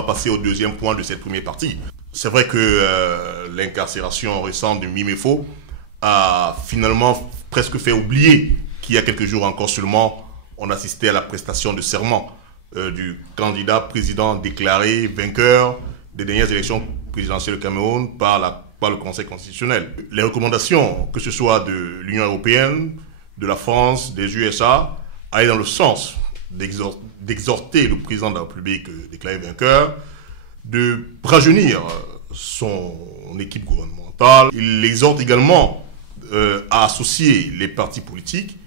va passer au deuxième point de cette première partie. C'est vrai que l'incarcération récente de Mimefo a finalement presque fait oublier qu'il y a quelques jours encore seulement, on assistait à la prestation de serment du candidat président déclaré vainqueur des dernières élections présidentielles du Cameroun par le Conseil constitutionnel. Les recommandations, que ce soit de l'Union européenne, de la France, des USA, allaient dans le sens d'exhorter le président de la République déclaré vainqueur de rajeunir son équipe gouvernementale. Il exhorte également à associer les partis politiques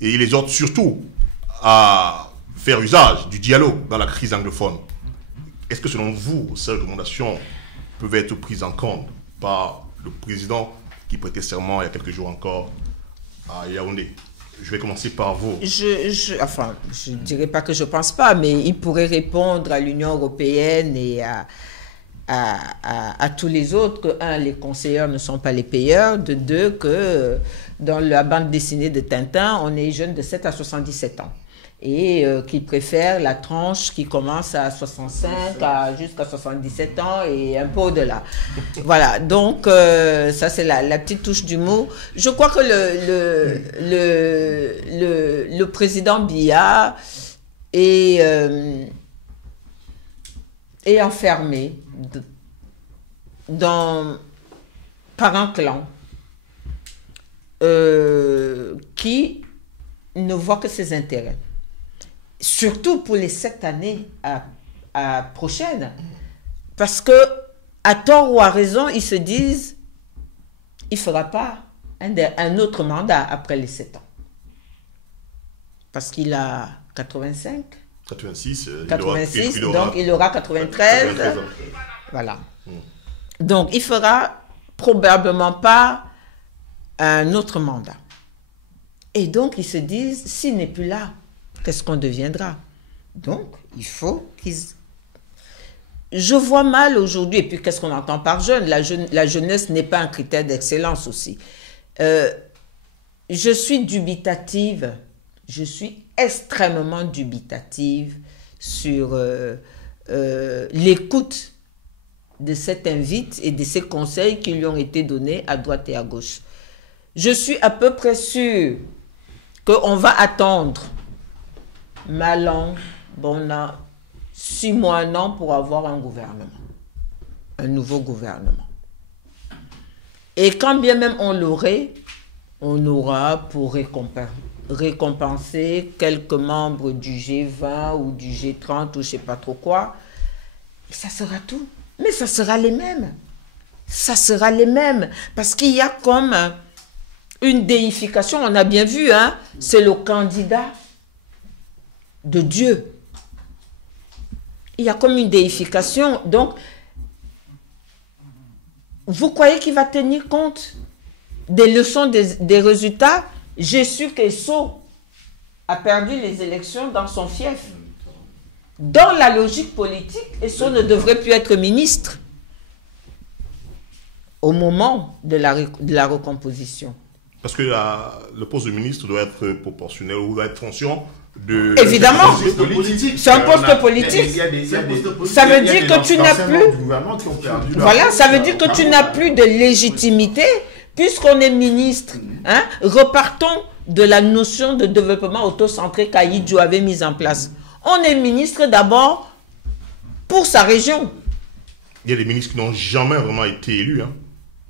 et il exhorte surtout à faire usage du dialogue dans la crise anglophone. Est-ce que selon vous, ces recommandations peuvent être prises en compte par le président qui prêtait serment il y a quelques jours encore à Yaoundé? Je vais commencer par vous. Je ne dirais pas que je ne pense pas, mais il pourrait répondre à l'Union européenne et à tous les autres que, un, les conseilleurs ne sont pas les payeurs, de deux, que dans la bande dessinée de Tintin, on est jeune de 7 à 77 ans. Et qu'ils préfèrent la tranche qui commence à 65 jusqu'à 77 ans et un peu au-delà. Voilà, donc ça c'est la petite touche d'humour. Je crois que le président Biya est enfermé par un clan qui ne voit que ses intérêts. Surtout pour les 7 années prochaines. Parce que, à tort ou à raison, ils se disent, il ne fera pas un autre mandat après les 7 ans. Parce qu'il a 85. 86. 86, donc il aura 93. Voilà. Donc, il ne fera probablement pas un autre mandat. Et donc, ils se disent, s'il n'est plus là, qu'est-ce qu'on deviendra? Donc, il faut qu'ils... Je vois mal aujourd'hui, et puis qu'est-ce qu'on entend par jeune? La jeunesse n'est pas un critère d'excellence aussi. Je suis dubitative, je suis extrêmement dubitative sur l'écoute de cet invite et de ces conseils qui lui ont été donnés à droite et à gauche. Je suis à peu près sûre qu'on va attendre mal an, bon an, 6 mois, 1 an pour avoir un gouvernement, un nouveau gouvernement. Et quand bien même on l'aurait, on aura pour récompenser quelques membres du G20 ou du G30 ou je ne sais pas trop quoi. Et ça sera tout. Mais ça sera les mêmes. Ça sera les mêmes. Parce qu'il y a comme une déification, on a bien vu, hein, c'est le candidat de Dieu. Il y a comme une déification. Donc, vous croyez qu'il va tenir compte des leçons des résultats? J'ai su qu'Esso a perdu les élections dans son fief. Dans la logique politique, Esso ne devrait plus être ministre au moment de la recomposition. Parce que le poste de ministre doit être proportionnel ou doit être fonction de... Évidemment, c'est un poste politique. Ça veut dire que tu n'as plus... Voilà, ça veut dire que tu n'as plus de légitimité puisqu'on est ministre. Hein, repartons de la notion de développement autocentré qu'Aïdjo avait mise en place. On est ministre d'abord pour sa région. Il y a des ministres qui n'ont jamais vraiment été élus. Hein.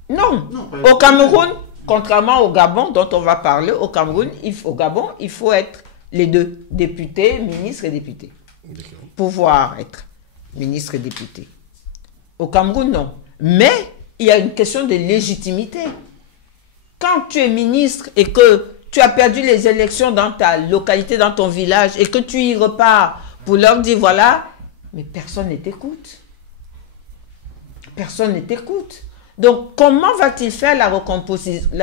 Non. Au Cameroun, contrairement au Gabon dont on va parler, au Cameroun, au Gabon, il faut être les deux, député, ministre et député. Pouvoir être ministre et député. Au Cameroun, non. Mais il y a une question de légitimité. Quand tu es ministre et que tu as perdu les élections dans ta localité, dans ton village, et que tu y repars pour leur dire, voilà, mais personne ne t'écoute. Personne ne t'écoute. Donc, comment va-t-il faire la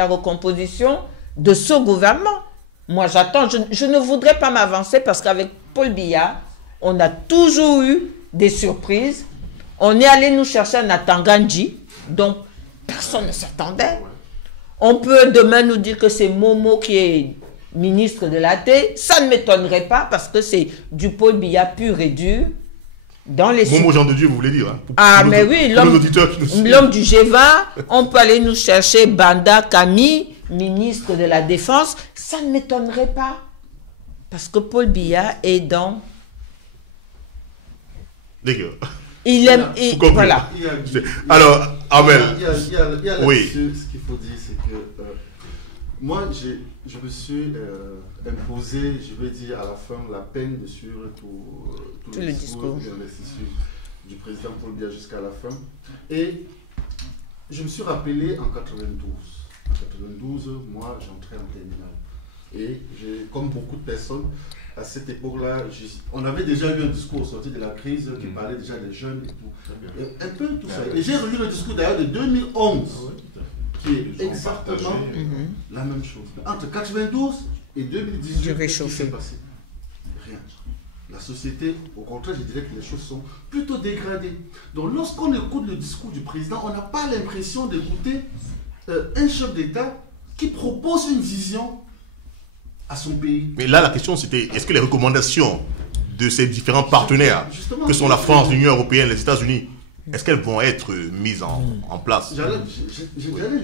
recomposition de ce gouvernement? Moi, j'attends. Je ne voudrais pas m'avancer parce qu'avec Paul Biya, on a toujours eu des surprises. On est allé nous chercher un Atangandji, dont personne ne s'attendait. On peut demain nous dire que c'est Momo qui est ministre de l'AT. Ça ne m'étonnerait pas parce que c'est du Paul Biya pur et dur. Dans les Momo Jean de Dieu, vous voulez dire, hein, mais oui, l'homme du G20, on peut aller nous chercher Banda Camille, ministre de la Défense, ça ne m'étonnerait pas. Parce que Paul Biya est dans... D'accord. Il aime... voilà. Alors, Amel. Il y a oui. Ce qu'il faut dire, c'est que moi, je me suis imposé, je vais dire à la fin, la peine de suivre tout le discours d'investiture du président Paul Biya jusqu'à la fin. Et je me suis rappelé en 92. En 92, moi, j'entrais en terminale. Et comme beaucoup de personnes, à cette époque-là, on avait déjà eu un discours sorti de la crise qui parlait déjà des jeunes et tout. Et un peu tout ça. Et j'ai relu le discours d'ailleurs de 2011, qui est exactement la même chose. Entre 92 et 2018, qu'est-ce qui s'est passé? Rien. La société, au contraire, je dirais que les choses sont plutôt dégradées. Donc lorsqu'on écoute le discours du président, on n'a pas l'impression d'écouter un chef d'État qui propose une vision à son pays. Mais là, la question, c'était, est-ce que les recommandations de ces différents partenaires, que sont la France, l'Union européenne, les États-Unis, est-ce qu'elles vont être mises en place? J'allais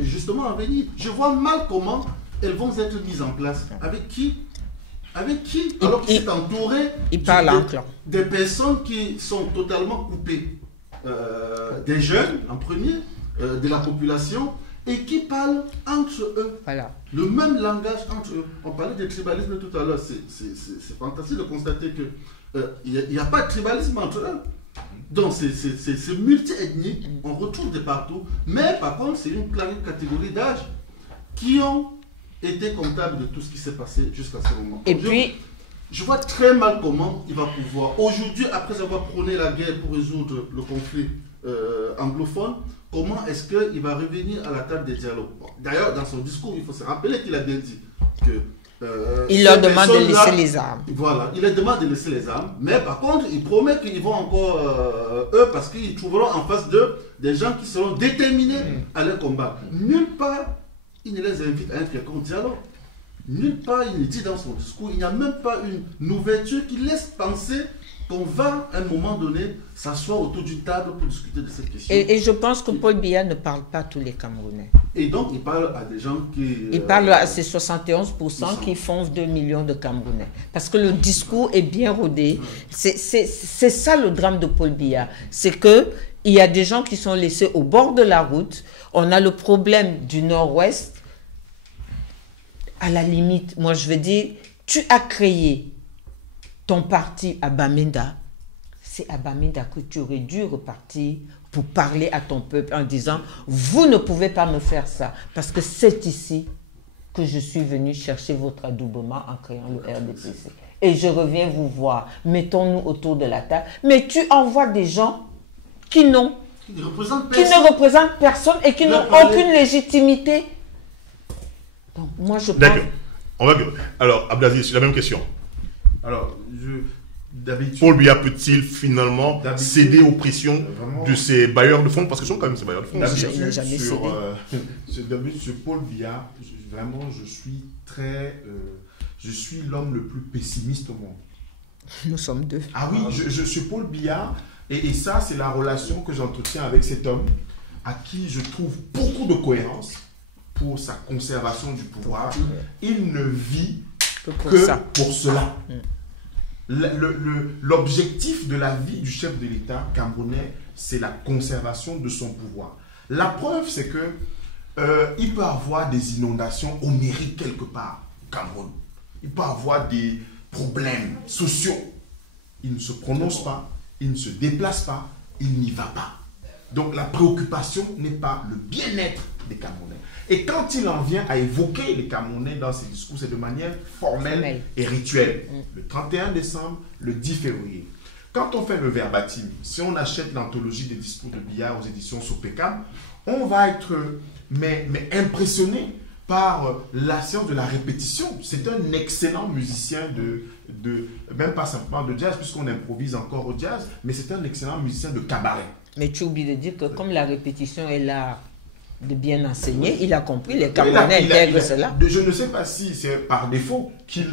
justement en venir. Je vois mal comment elles vont être mises en place. Avec qui? Alors qu'il s'est entouré des personnes qui sont totalement coupées. Des jeunes, en premier, de la population, et qui parlent entre eux. Voilà. Le même langage entre eux. On parlait de tribalisme tout à l'heure. C'est fantastique de constater qu'il n'y a pas de tribalisme entre eux. Donc c'est multi-ethnique, on retrouve de partout. Mais par contre, c'est une catégorie d'âge qui ont été comptables de tout ce qui s'est passé jusqu'à ce moment. Et puis... Je vois très mal comment il va pouvoir, aujourd'hui, après avoir prôné la guerre pour résoudre le conflit anglophone, comment est-ce qu'il va revenir à la table des dialogues? D'ailleurs, dans son discours, il faut se rappeler qu'il a bien dit que... il leur demande de laisser les armes. Voilà, il leur demande de laisser les armes, mais par contre, il promet qu'ils vont encore, eux, parce qu'ils trouveront en face d'eux des gens qui seront déterminés à les combattre. Nulle part, il ne les invite à un quelconque dialogue. Nulle part, il ne dit dans son discours, il n'y a même pas une ouverture qui laisse penser qu'on va, à un moment donné, s'asseoir autour d'une table pour discuter de cette question. Et je pense que Paul Biya ne parle pas à tous les Camerounais. Et donc, il parle à des gens qui... Il parle à ces 71% qui font 2 millions de Camerounais. Parce que le discours est bien rodé. C'est ça le drame de Paul Biya. C'est qu'il y a des gens qui sont laissés au bord de la route. On a le problème du Nord-Ouest. À la limite, moi je veux dire, tu as créé ton parti à Bamenda, c'est à Bamenda que tu aurais dû repartir pour parler à ton peuple en disant, vous ne pouvez pas me faire ça, parce que c'est ici que je suis venu chercher votre adoubement en créant le RDPC. Et je reviens vous voir, mettons-nous autour de la table. Mais tu envoies des gens qui ne représentent personne et qui n'ont aucune légitimité. Donc, moi, je pense... D'accord. Alors, Abdelaziz, c'est la même question. Alors, d'habitude... Paul Biya peut-il finalement céder aux pressions de ces bailleurs de fonds? Parce que ce sont quand même ces bailleurs de fonds. D'habitude, sur Paul Biya, vraiment, je suis l'homme le plus pessimiste au monde. Nous sommes deux. Ah oui, je suis Paul Biya, et ça, c'est la relation que j'entretiens avec cet homme, à qui je trouve beaucoup de cohérence pour sa conservation du pouvoir. Il ne vit que pour cela. L'objectif de la vie du chef de l'État camerounais, c'est la conservation de son pouvoir. La preuve, c'est que il peut avoir des inondations onériques quelque part au Cameroun. Il peut avoir des problèmes sociaux. Il ne se prononce pas, il ne se déplace pas, il n'y va pas. Donc la préoccupation n'est pas le bien-être des Camerounais. Et quand il en vient à évoquer les Camerounais dans ses discours, c'est de manière formelle et rituelle. Le 31 décembre, le 10 février. Quand on fait le verbatim, si on achète l'anthologie des discours de Biya aux éditions Sopecam, on va être impressionné par la science de la répétition. C'est un excellent musicien même pas simplement de jazz, puisqu'on improvise encore au jazz, mais c'est un excellent musicien de cabaret. Mais tu oublies de dire que comme la répétition est l'art de bien enseigner. Il a compris, les Camerounais intègrent cela. Je ne sais pas si c'est par défaut qu'il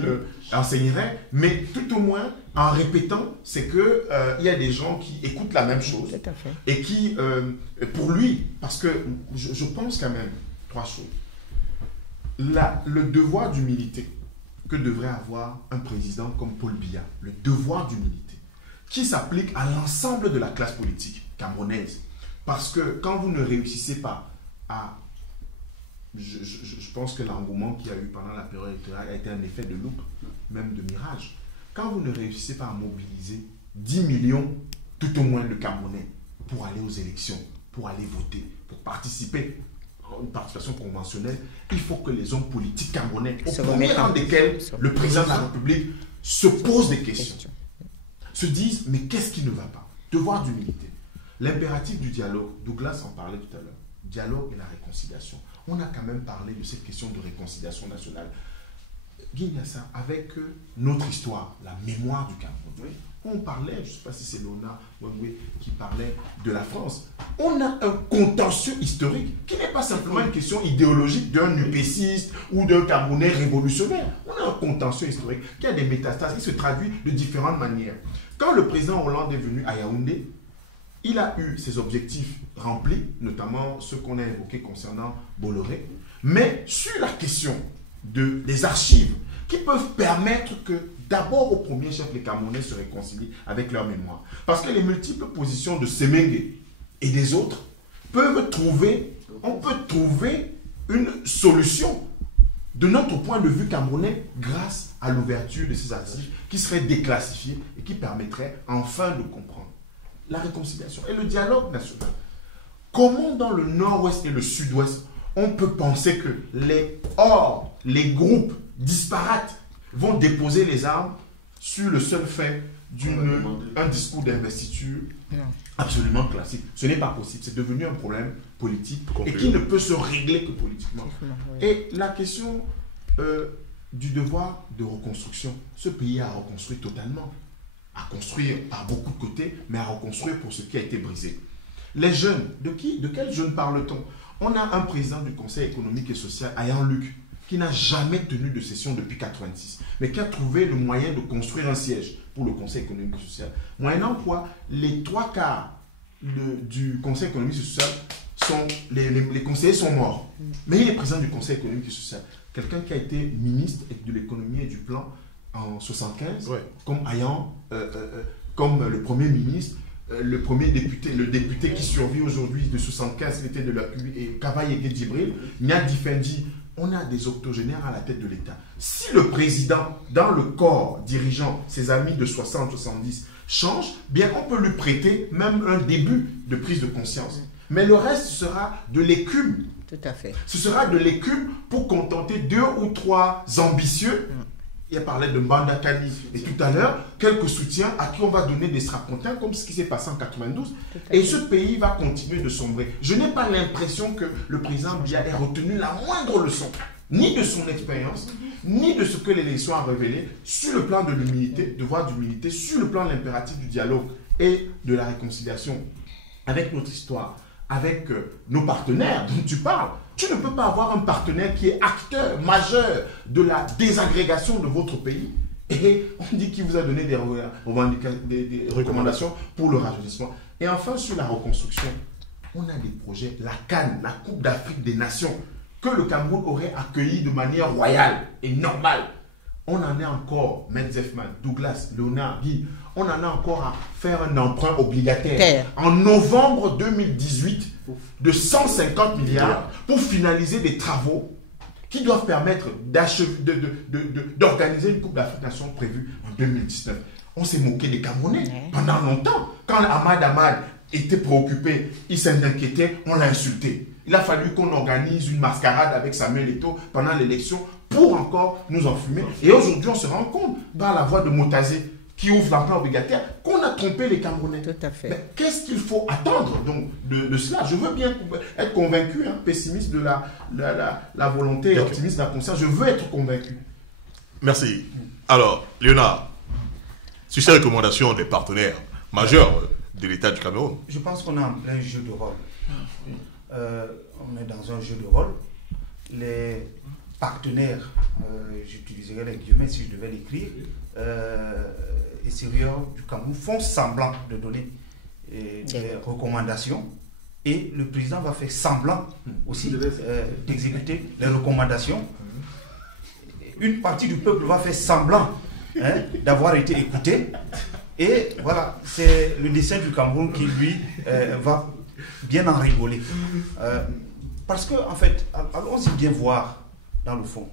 enseignerait, mais tout au moins, en répétant, c'est que il y a des gens qui écoutent la même chose. Tout à fait. Et qui, pour lui, parce que je pense quand même, 3 choses. Le devoir d'humilité que devrait avoir un président comme Paul Biya, le devoir d'humilité, qui s'applique à l'ensemble de la classe politique camerounaise. Parce que quand vous ne réussissez pas à... Je pense que l'engouement qu'il y a eu pendant la période électorale a été un effet de loupe, même de mirage. Quand vous ne réussissez pas à mobiliser 10 millions, tout au moins de Camerounais, pour aller aux élections, pour aller voter, pour participer à une participation conventionnelle, il faut que les hommes politiques camerounais, au premier rang desquels le président de la République se pose des questions, se disent, mais qu'est-ce qui ne va pas? Devoir d'humilité. L'impératif du dialogue, Douglas en parlait tout à l'heure, dialogue et la réconciliation. On a quand même parlé de cette question de réconciliation nationale. Guy Nyassa, avec notre histoire, la mémoire du Cameroun, oui, on parlait, je ne sais pas si c'est Lona Wangwe qui parlait de la France, on a un contentieux historique qui n'est pas simplement une question idéologique d'un UPCiste ou d'un Camerounais révolutionnaire. On a un contentieux historique qui a des métastases, qui se traduit de différentes manières. Quand le président Hollande est venu à Yaoundé, il a eu ses objectifs remplis, notamment ceux qu'on a évoqués concernant Bolloré, mais sur la question des archives qui peuvent permettre que d'abord au premier chef les Camerounais se réconcilient avec leur mémoire. Parce que les multiples positions de Semengue et des autres on peut trouver une solution de notre point de vue camerounais grâce à l'ouverture de ces archives qui seraient déclassifiées et qui permettraient enfin de comprendre la réconciliation et le dialogue national. Comment dans le nord-ouest et le sud-ouest on peut penser que les groupes disparates vont déposer les armes sur le seul fait d'un discours d'investiture absolument classique? Ce n'est pas possible. C'est devenu un problème politique et qui ne peut se régler que politiquement. Et la question du devoir de reconstruction, ce pays a reconstruit totalement. À construire par beaucoup de côtés, mais à reconstruire pour ce qui a été brisé. Les jeunes, de quels jeunes parle-t-on? On a un président du Conseil économique et social, Ayan Luc, qui n'a jamais tenu de session depuis 1986, mais qui a trouvé le moyen de construire un siège pour le Conseil économique et social. Moyennant quoi, les 3/4 du Conseil économique et social, les conseillers sont morts. Mais il est président du Conseil économique et social. Quelqu'un qui a été ministre de l'économie et du plan en 1975, ouais, comme Ayan, comme le Premier ministre, le premier député, le député qui survit aujourd'hui de 1975, qui était de la QI, et Kavaye Djibril, Niadi Fendi. On a des octogénaires à la tête de l'État. Si le président, dans le corps dirigeant, ses amis de 60-70, change, bien on peut lui prêter même un début de prise de conscience. Mais le reste sera de l'écume. Tout à fait. Ce sera de l'écume pour contenter 2 ou 3 ambitieux. Il a parlé de Mbanda Kani et tout à l'heure, quelques soutiens à qui on va donner des strapontins comme ce qui s'est passé en 92. Et ce pays va continuer de sombrer. Je n'ai pas l'impression que le président Biya ait retenu la moindre leçon, ni de son expérience, ni de ce que l'élection a révélé sur le plan de l'humilité, devoir d'humilité, sur le plan de l'impératif du dialogue et de la réconciliation avec notre histoire, avec nos partenaires dont tu parles. Tu ne peux pas avoir un partenaire qui est acteur majeur de la désagrégation de votre pays. Et on dit qu'il vous a donné des recommandations pour le rajeunissement. Et enfin, sur la reconstruction, on a des projets, la CAN, la Coupe d'Afrique des Nations, que le Cameroun aurait accueilli de manière royale et normale. On en est encore, Menzefman, Douglas, Léonard, Guy, on en a encore à faire un emprunt obligataire. En novembre 2018, de 150 milliards pour finaliser des travaux qui doivent permettre d'organiser une Coupe d'Afrique Nation prévue en 2019. On s'est moqué des Camerounais pendant longtemps. Quand Ahmad était préoccupé, il s'inquiétait, on l'a insulté. Il a fallu qu'on organise une mascarade avec Samuel Eto'o pendant l'élection pour encore nous enfumer. Et aujourd'hui, on se rend compte par la voix de Motazé qui ouvre l'emprunt obligataire, qu'on a trompé les Camerounais. Tout à fait. Mais qu'est-ce qu'il faut attendre donc de cela? Je veux bien être convaincu, pessimiste de la volonté et optimiste de la conscience. Je veux être convaincu. Merci. Alors, Léonard, sur ces recommandations des partenaires majeurs de l'État du Cameroun. Je pense qu'on est en plein jeu de rôle. on est dans un jeu de rôle. Les partenaires, j'utiliserai les guillemets si je devais l'écrire, extérieurs du Cameroun font semblant de donner des recommandations et le président va faire semblant aussi d'exécuter les recommandations. Une partie du peuple va faire semblant d'avoir été écouté et voilà, c'est le destin du Cameroun qui lui va bien en rigoler. Parce que en fait, allons-y bien voir dans le fond.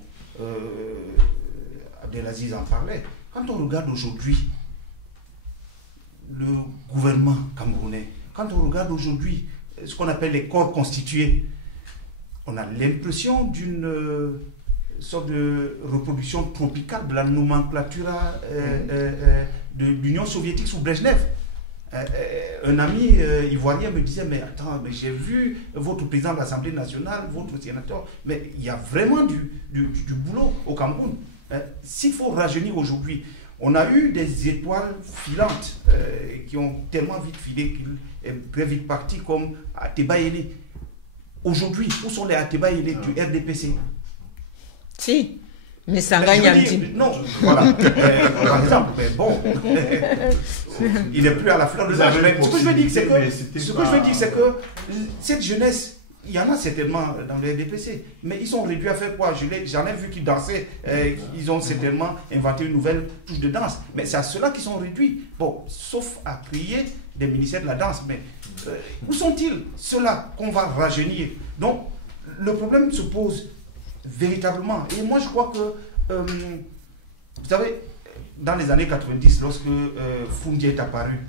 Abdelaziz en parlait. Quand on regarde aujourd'hui le gouvernement camerounais, quand on regarde aujourd'hui ce qu'on appelle les corps constitués, on a l'impression d'une sorte de reproduction tropicale de la nomenclature de l'Union soviétique sous Brejnev. Un ami ivoirien me disait, mais attends, mais j'ai vu votre président de l'Assemblée nationale, votre sénateur, mais il y a vraiment du boulot au Cameroun. S'il faut rajeunir aujourd'hui, on a eu des étoiles filantes qui ont tellement vite filé qu'ils sont très vite partis, comme Ateba Yele. Aujourd'hui, où sont les Ateba Yele du RDPC? Si, mais ça gagne un petit. Non, voilà. Par exemple, mais bon, il n'est plus à la fleur de l'âge. Ce que je veux dire, c'est que cette jeunesse, il y en a certainement dans le RDPC, mais ils sont réduits à faire quoi? J'en ai vu qui dansaient, ils ont certainement inventé une nouvelle touche de danse, mais c'est à cela qu'ils sont réduits. Bon, sauf à créer des ministères de la danse, mais où sont-ils, ceux-là qu'on va rajeunir? Donc, le problème se pose véritablement. Et moi, je crois que, vous savez, dans les années 90, lorsque Foundié est apparu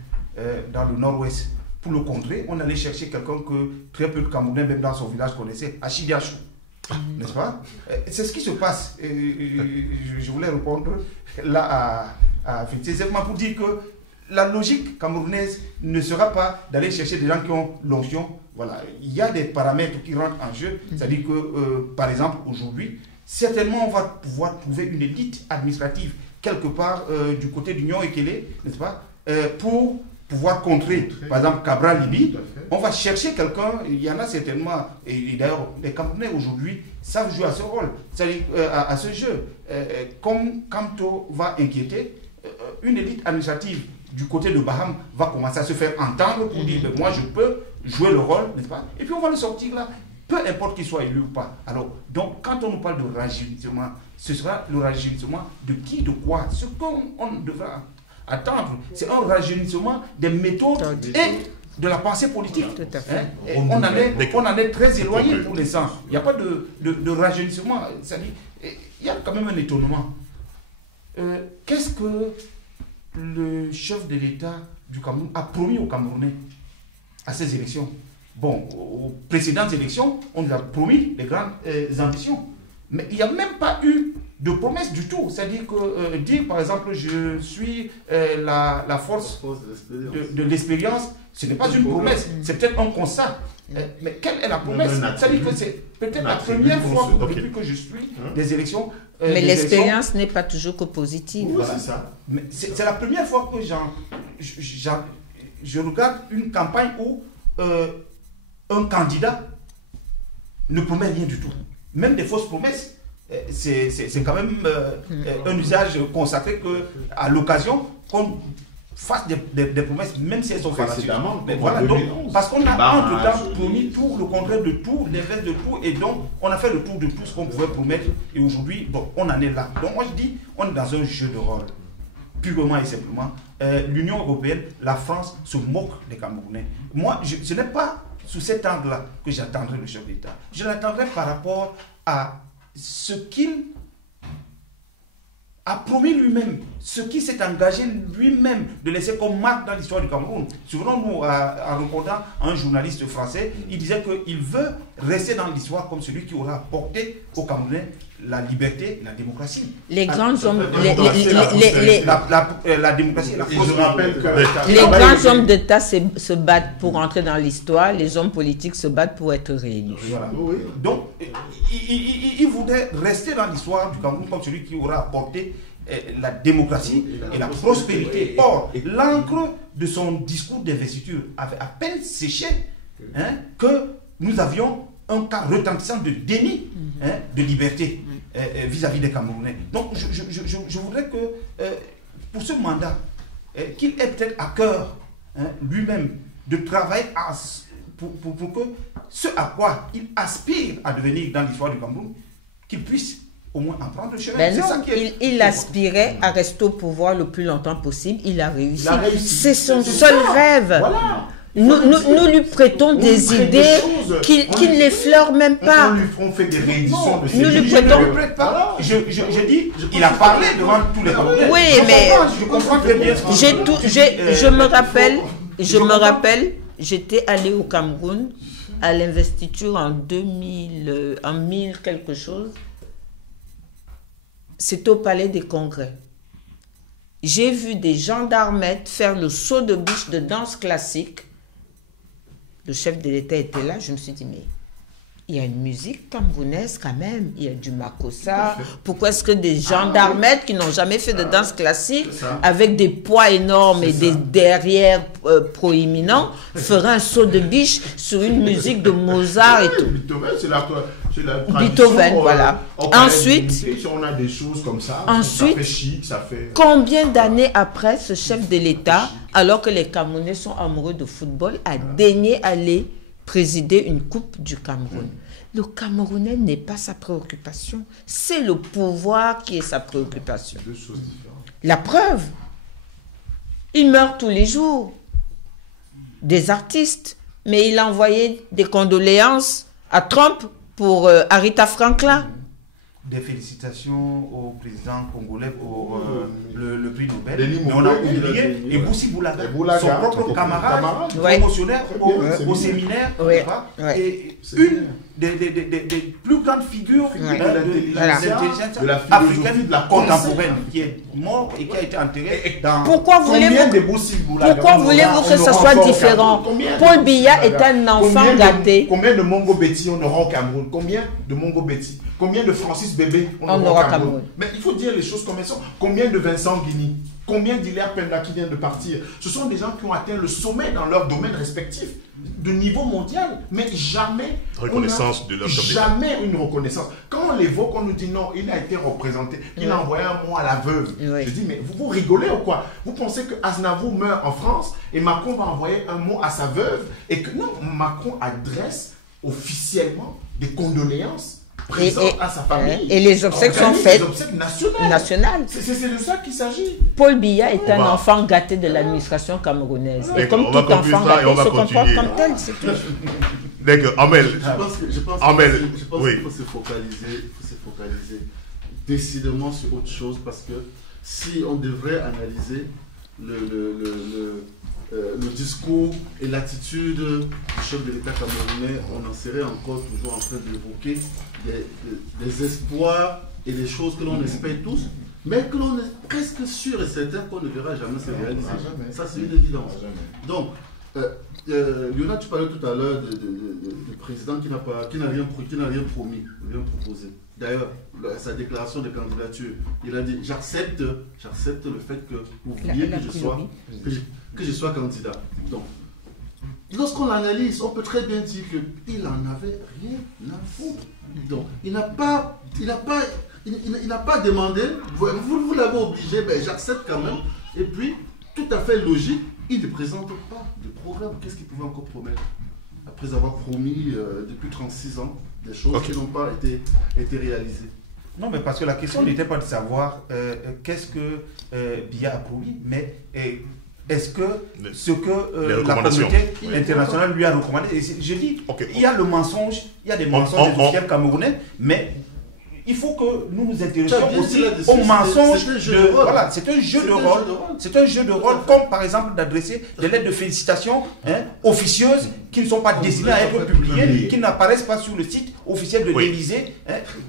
dans le nord-ouest, pour le contrer, on allait chercher quelqu'un que très peu de Camerounais, même dans son village, connaissaient, Achidi Achou. N'est-ce pas? C'est ce qui se passe. Je voulais répondre là à c'est simplement pour dire que la logique camerounaise ne sera pas d'aller chercher des gens qui ont l'onction. Voilà. Il y a des paramètres qui rentrent en jeu. C'est-à-dire que, par exemple, aujourd'hui, certainement, on va pouvoir trouver une élite administrative quelque part du côté d'Union Ekele, n'est-ce pas, pour pouvoir contrer, par exemple, Cabral Libi. On va chercher quelqu'un, il y en a certainement, et d'ailleurs, les Camerounais aujourd'hui savent jouer à ce rôle, c'est-à-dire à ce jeu. Comme Kamto va inquiéter, une élite administrative du côté de Baham va commencer à se faire entendre pour dire, moi je peux jouer le rôle, n'est-ce pas? Et puis on va le sortir là, peu importe qu'il soit élu ou pas. Alors, donc, quand on nous parle de rajeunissement, ce sera le rajeunissement de qui, de quoi? Ce qu'on devra attendre, c'est un rajeunissement des méthodes et de la pensée politique. On en est très éloigné pour l'instant. Il n'y a pas de rajeunissement. Il y a quand même un étonnement. Qu'est-ce que le chef de l'État du Cameroun a promis aux Camerounais à ces élections? Bon, aux précédentes élections, on nous a promis des grandes ambitions. Mais il n'y a même pas eu de promesse du tout. C'est-à-dire que dire, par exemple, je suis la force de l'expérience, ce n'est pas une promesse, c'est peut-être un constat. Mais quelle est la promesse? C'est-à-dire que c'est peut-être la première fois depuis que je suis des élections. Mais l'expérience n'est pas toujours que positive. Oui, voilà. C'est ça. Mais c'est la première fois que je regarde une campagne où un candidat ne promet rien du tout. Même des fausses promesses. C'est quand même un usage consacré qu'à l'occasion qu'on fasse des promesses, même si elles sont fallacieuses. Voilà, donc, parce qu'on a entre-temps promis tout, le contraire de tout, l'inverse de tout, et donc on a fait le tour de tout ce qu'on pouvait promettre, et aujourd'hui, bon, on en est là. Donc moi je dis, on est dans un jeu de rôle, purement et simplement. L'Union européenne, la France se moque des Camerounais. Moi, ce n'est pas sous cet angle-là que j'attendrai le chef d'État. Je l'attendrai par rapport à ce qu'il a promis lui-même, ce qui s'est engagé lui-même de laisser comme marque dans l'histoire du Cameroun. Souvenons-nous, en rencontrant un journaliste français, il disait qu'il veut rester dans l'histoire comme celui qui aura apporté aux Camerounais la liberté et la démocratie. Les grands hommes... La démocratie et la je rappelle que... Les grands hommes d'État se battent pour entrer dans l'histoire, les hommes politiques se battent pour être réélus. Voilà. Oui. Donc, il voudrait rester dans l'histoire du Cameroun comme celui qui aura apporté la démocratie et la prospérité. Or, l'encre de son discours d'investiture avait à peine séché que nous avions un cas retentissant de déni de liberté vis-à-vis des Camerounais. Donc, je voudrais que, pour ce mandat, qu'il ait peut-être à cœur lui-même de travailler pour que ce à quoi il aspire à devenir dans l'histoire du Cameroun, qu'il puisse au moins en prendre le chemin. Ben non, il aspirait à rester au pouvoir le plus longtemps possible. Il a réussi. C'est son seul rêve. Voilà. Nous lui prêtons des idées qu'il n'effleure même pas. On fait des rééditions de ces nous lui prêtons. Je dis, il a parlé devant tous les Camerounais. Oui, mais je comprends très bien. Je me rappelle, j'étais allé au Cameroun à l'investiture en 2000 quelque chose. C'était au Palais des Congrès. J'ai vu des gendarmettes faire le saut de bouche de danse classique. Le chef de l'État était là. Je me suis dit, mais il y a une musique camerounaise quand même. Il y a du makossa. Pourquoi est-ce que des gendarmettes qui n'ont jamais fait de danse classique, avec des poids énormes et des derrières proéminents, feraient un saut de biche sur une musique de Mozart et tout? C'est la Beethoven, voilà. Ensuite, on a des choses comme ça. Ensuite, ça fait chic, ça fait... Combien d'années après, ce chef de l'État, alors que les Camerounais sont amoureux de football, a daigné aller présider une coupe du Cameroun? Le Camerounais n'est pas sa préoccupation. C'est le pouvoir qui est sa préoccupation. Deux choses différentes. La preuve, il meurt tous les jours. Des artistes. Mais il a envoyé des condoléances à Trump pour Aretha Franklin. Des félicitations au président congolais pour le prix Nobel. Mais on a oublié et Boussi Boulaga, son propre camarade promotionnaire au séminaire. Et une des plus grandes figures de l'intelligence africaine contemporaine qui est mort et qui a été enterré dans... Pourquoi voulez-vous que ce soit différent? Paul Biya est un enfant gâté. Combien de Mongo Betty on aura au Cameroun? Combien de Mongo Betty? Combien de Francis Bébé on aura au Cameroun? Mais il faut dire les choses comme elles sont. Combien de Vincent Guigny? Combien d'Hilaire Penda qui vient de partir? Ce sont des gens qui ont atteint le sommet dans leur domaine respectif, de niveau mondial, mais jamais reconnaissance de leur jamais une reconnaissance. Quand on l'évoque, on nous dit non, il a été représenté, il a envoyé un mot à la veuve. Je dis, mais vous rigolez ou quoi? Vous pensez que Aznavour meurt en France et Macron va envoyer un mot à sa veuve et que non, Macron adresse officiellement des condoléances à sa famille. Et les obsèques sont faites. Les obsèques nationales. C'est de ça qu'il s'agit. Paul Biya est un enfant gâté de l'administration camerounaise. Et comme tout enfant gâté, il se comporte comme tel, c'est tout. D'accord, Amel. Je pense qu'il faut se focaliser décidément sur autre chose, parce que si on devrait analyser le discours et l'attitude du chef de l'État camerounais, on en serait encore toujours en train d'évoquer des espoirs et des choses que l'on espère tous, mais que l'on est presque sûr et certain qu'on ne verra jamais se réaliser. Ça, c'est une évidence. Donc, Lionel, tu parlais tout à l'heure du président qui n'a rien promis, rien proposé. D'ailleurs, sa déclaration de candidature, il a dit « J'accepte le fait que vous vouliez que je sois candidat ». Donc, lorsqu'on l'analyse, on peut très bien dire qu'il n'en avait rien à foutre. Donc, il n'a pas demandé, vous l'avez obligé, mais j'accepte quand même. Et puis, tout à fait logique, il ne présente pas de programme. Qu'est-ce qu'il pouvait encore promettre après avoir promis depuis 36 ans des choses qui n'ont pas été réalisées? Non, mais parce que la question n'était pas de savoir qu'est-ce que Biya a promis, mais est-ce que ce que la communauté internationale lui a recommandé. Et je dis, il y a le mensonge, il y a des mensonges des officiels camerounais, mais il faut que nous nous intéressions aussi au mensonge. Voilà, c'est un jeu de rôle. C'est un jeu de rôle, comme par exemple d'adresser des lettres de félicitations officieuses qui ne sont pas destinées à être publiées, qui n'apparaissent pas sur le site officiel de l'Élysée.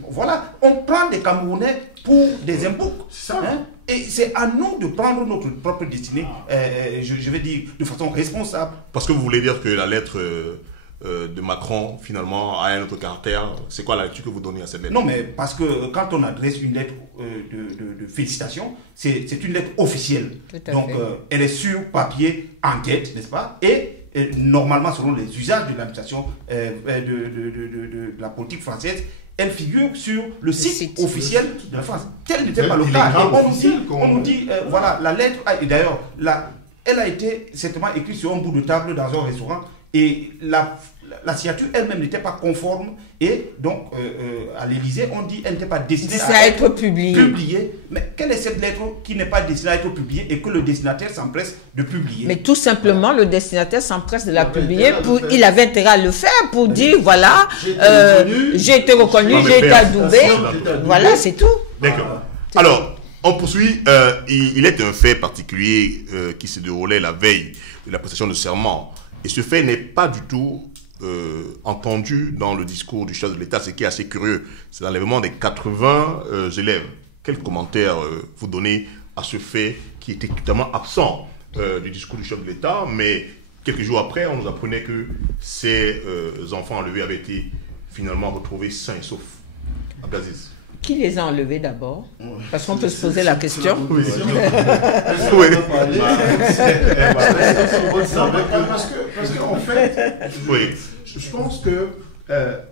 Voilà, on prend des Camerounais pour des impôts. Et c'est à nous de prendre notre propre destinée, je vais dire, de façon responsable. Parce que vous voulez dire que la lettre de Macron, finalement, a un autre caractère. C'est quoi la lecture que vous donnez à cette lettre? Non, mais parce que quand on adresse une lettre de félicitations, c'est une lettre officielle. Donc, elle est sur papier, en tête, n'est-ce pas? Et normalement selon les usages de l'administration de la politique française, elle figure sur le site officiel de la France. Tel n'était pas le cas. On nous dit, voilà, la lettre, et d'ailleurs, elle a été certainement écrite sur un bout de table dans un restaurant, et la signature elle-même n'était pas conforme, et donc à l'Élysée, on dit qu'elle n'était pas destinée à être publiée. Mais quelle est cette lettre qui n'est pas destinée à être publiée et que le destinataire s'empresse de publier? Mais tout simplement, le destinataire s'empresse de la publier. Il avait intérêt à le faire pour dire, voilà, j'ai été reconnu, j'ai été adoubé. Voilà, c'est tout. D'accord. Alors, on poursuit. Il est un fait particulier qui se déroulait la veille de la prestation de serment. Et ce fait n'est pas du tout entendu dans le discours du chef de l'État, ce qui est assez curieux. C'est l'enlèvement des 80 élèves. Quel commentaire vous donnez à ce fait qui était totalement absent du discours du chef de l'État, mais quelques jours après, on nous apprenait que ces enfants enlevés avaient été finalement retrouvés sains et saufs. Abdelaziz. Qui les a enlevés d'abord? Parce qu'on peut se poser la question. Oui. Parce qu'en fait, oui. Je pense que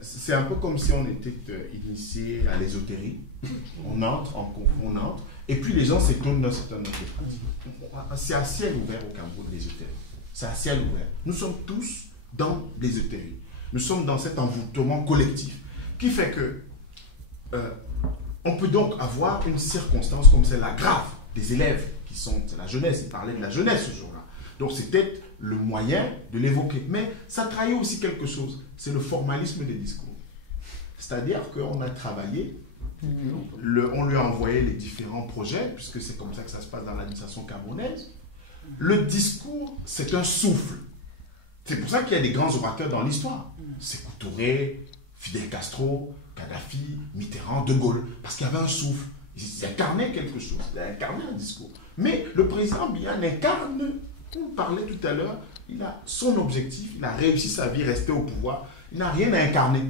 c'est un peu comme si on était initié à l'ésotérie. On entre, on entre, et puis les gens s'étonnent d'un certain nombre de pratiques. C'est à ciel ouvert au Cameroun, l'ésotérie. C'est à ciel ouvert. Nous sommes tous dans l'ésotérie. Nous sommes dans cet envoûtement collectif qui fait que on peut donc avoir une circonstance comme celle-là grave des élèves qui sont la jeunesse. Il parlait de la jeunesse ce jour-là. Donc c'était le moyen de l'évoquer. Mais ça trahit aussi quelque chose. C'est le formalisme des discours. C'est-à-dire qu'on a travaillé, on lui a envoyé les différents projets, puisque c'est comme ça que ça se passe dans l'administration camerounaise. Le discours, c'est un souffle. C'est pour ça qu'il y a des grands orateurs dans l'histoire. Sékou Touré, Fidel Castro, Kadhafi, Mitterrand, De Gaulle, parce qu'il y avait un souffle. Ils incarnaient quelque chose, ils incarnaient un discours. Mais le président Biya incarne, on parlait tout à l'heure, il a son objectif, il a réussi sa vie, rester au pouvoir, il n'a rien à incarner.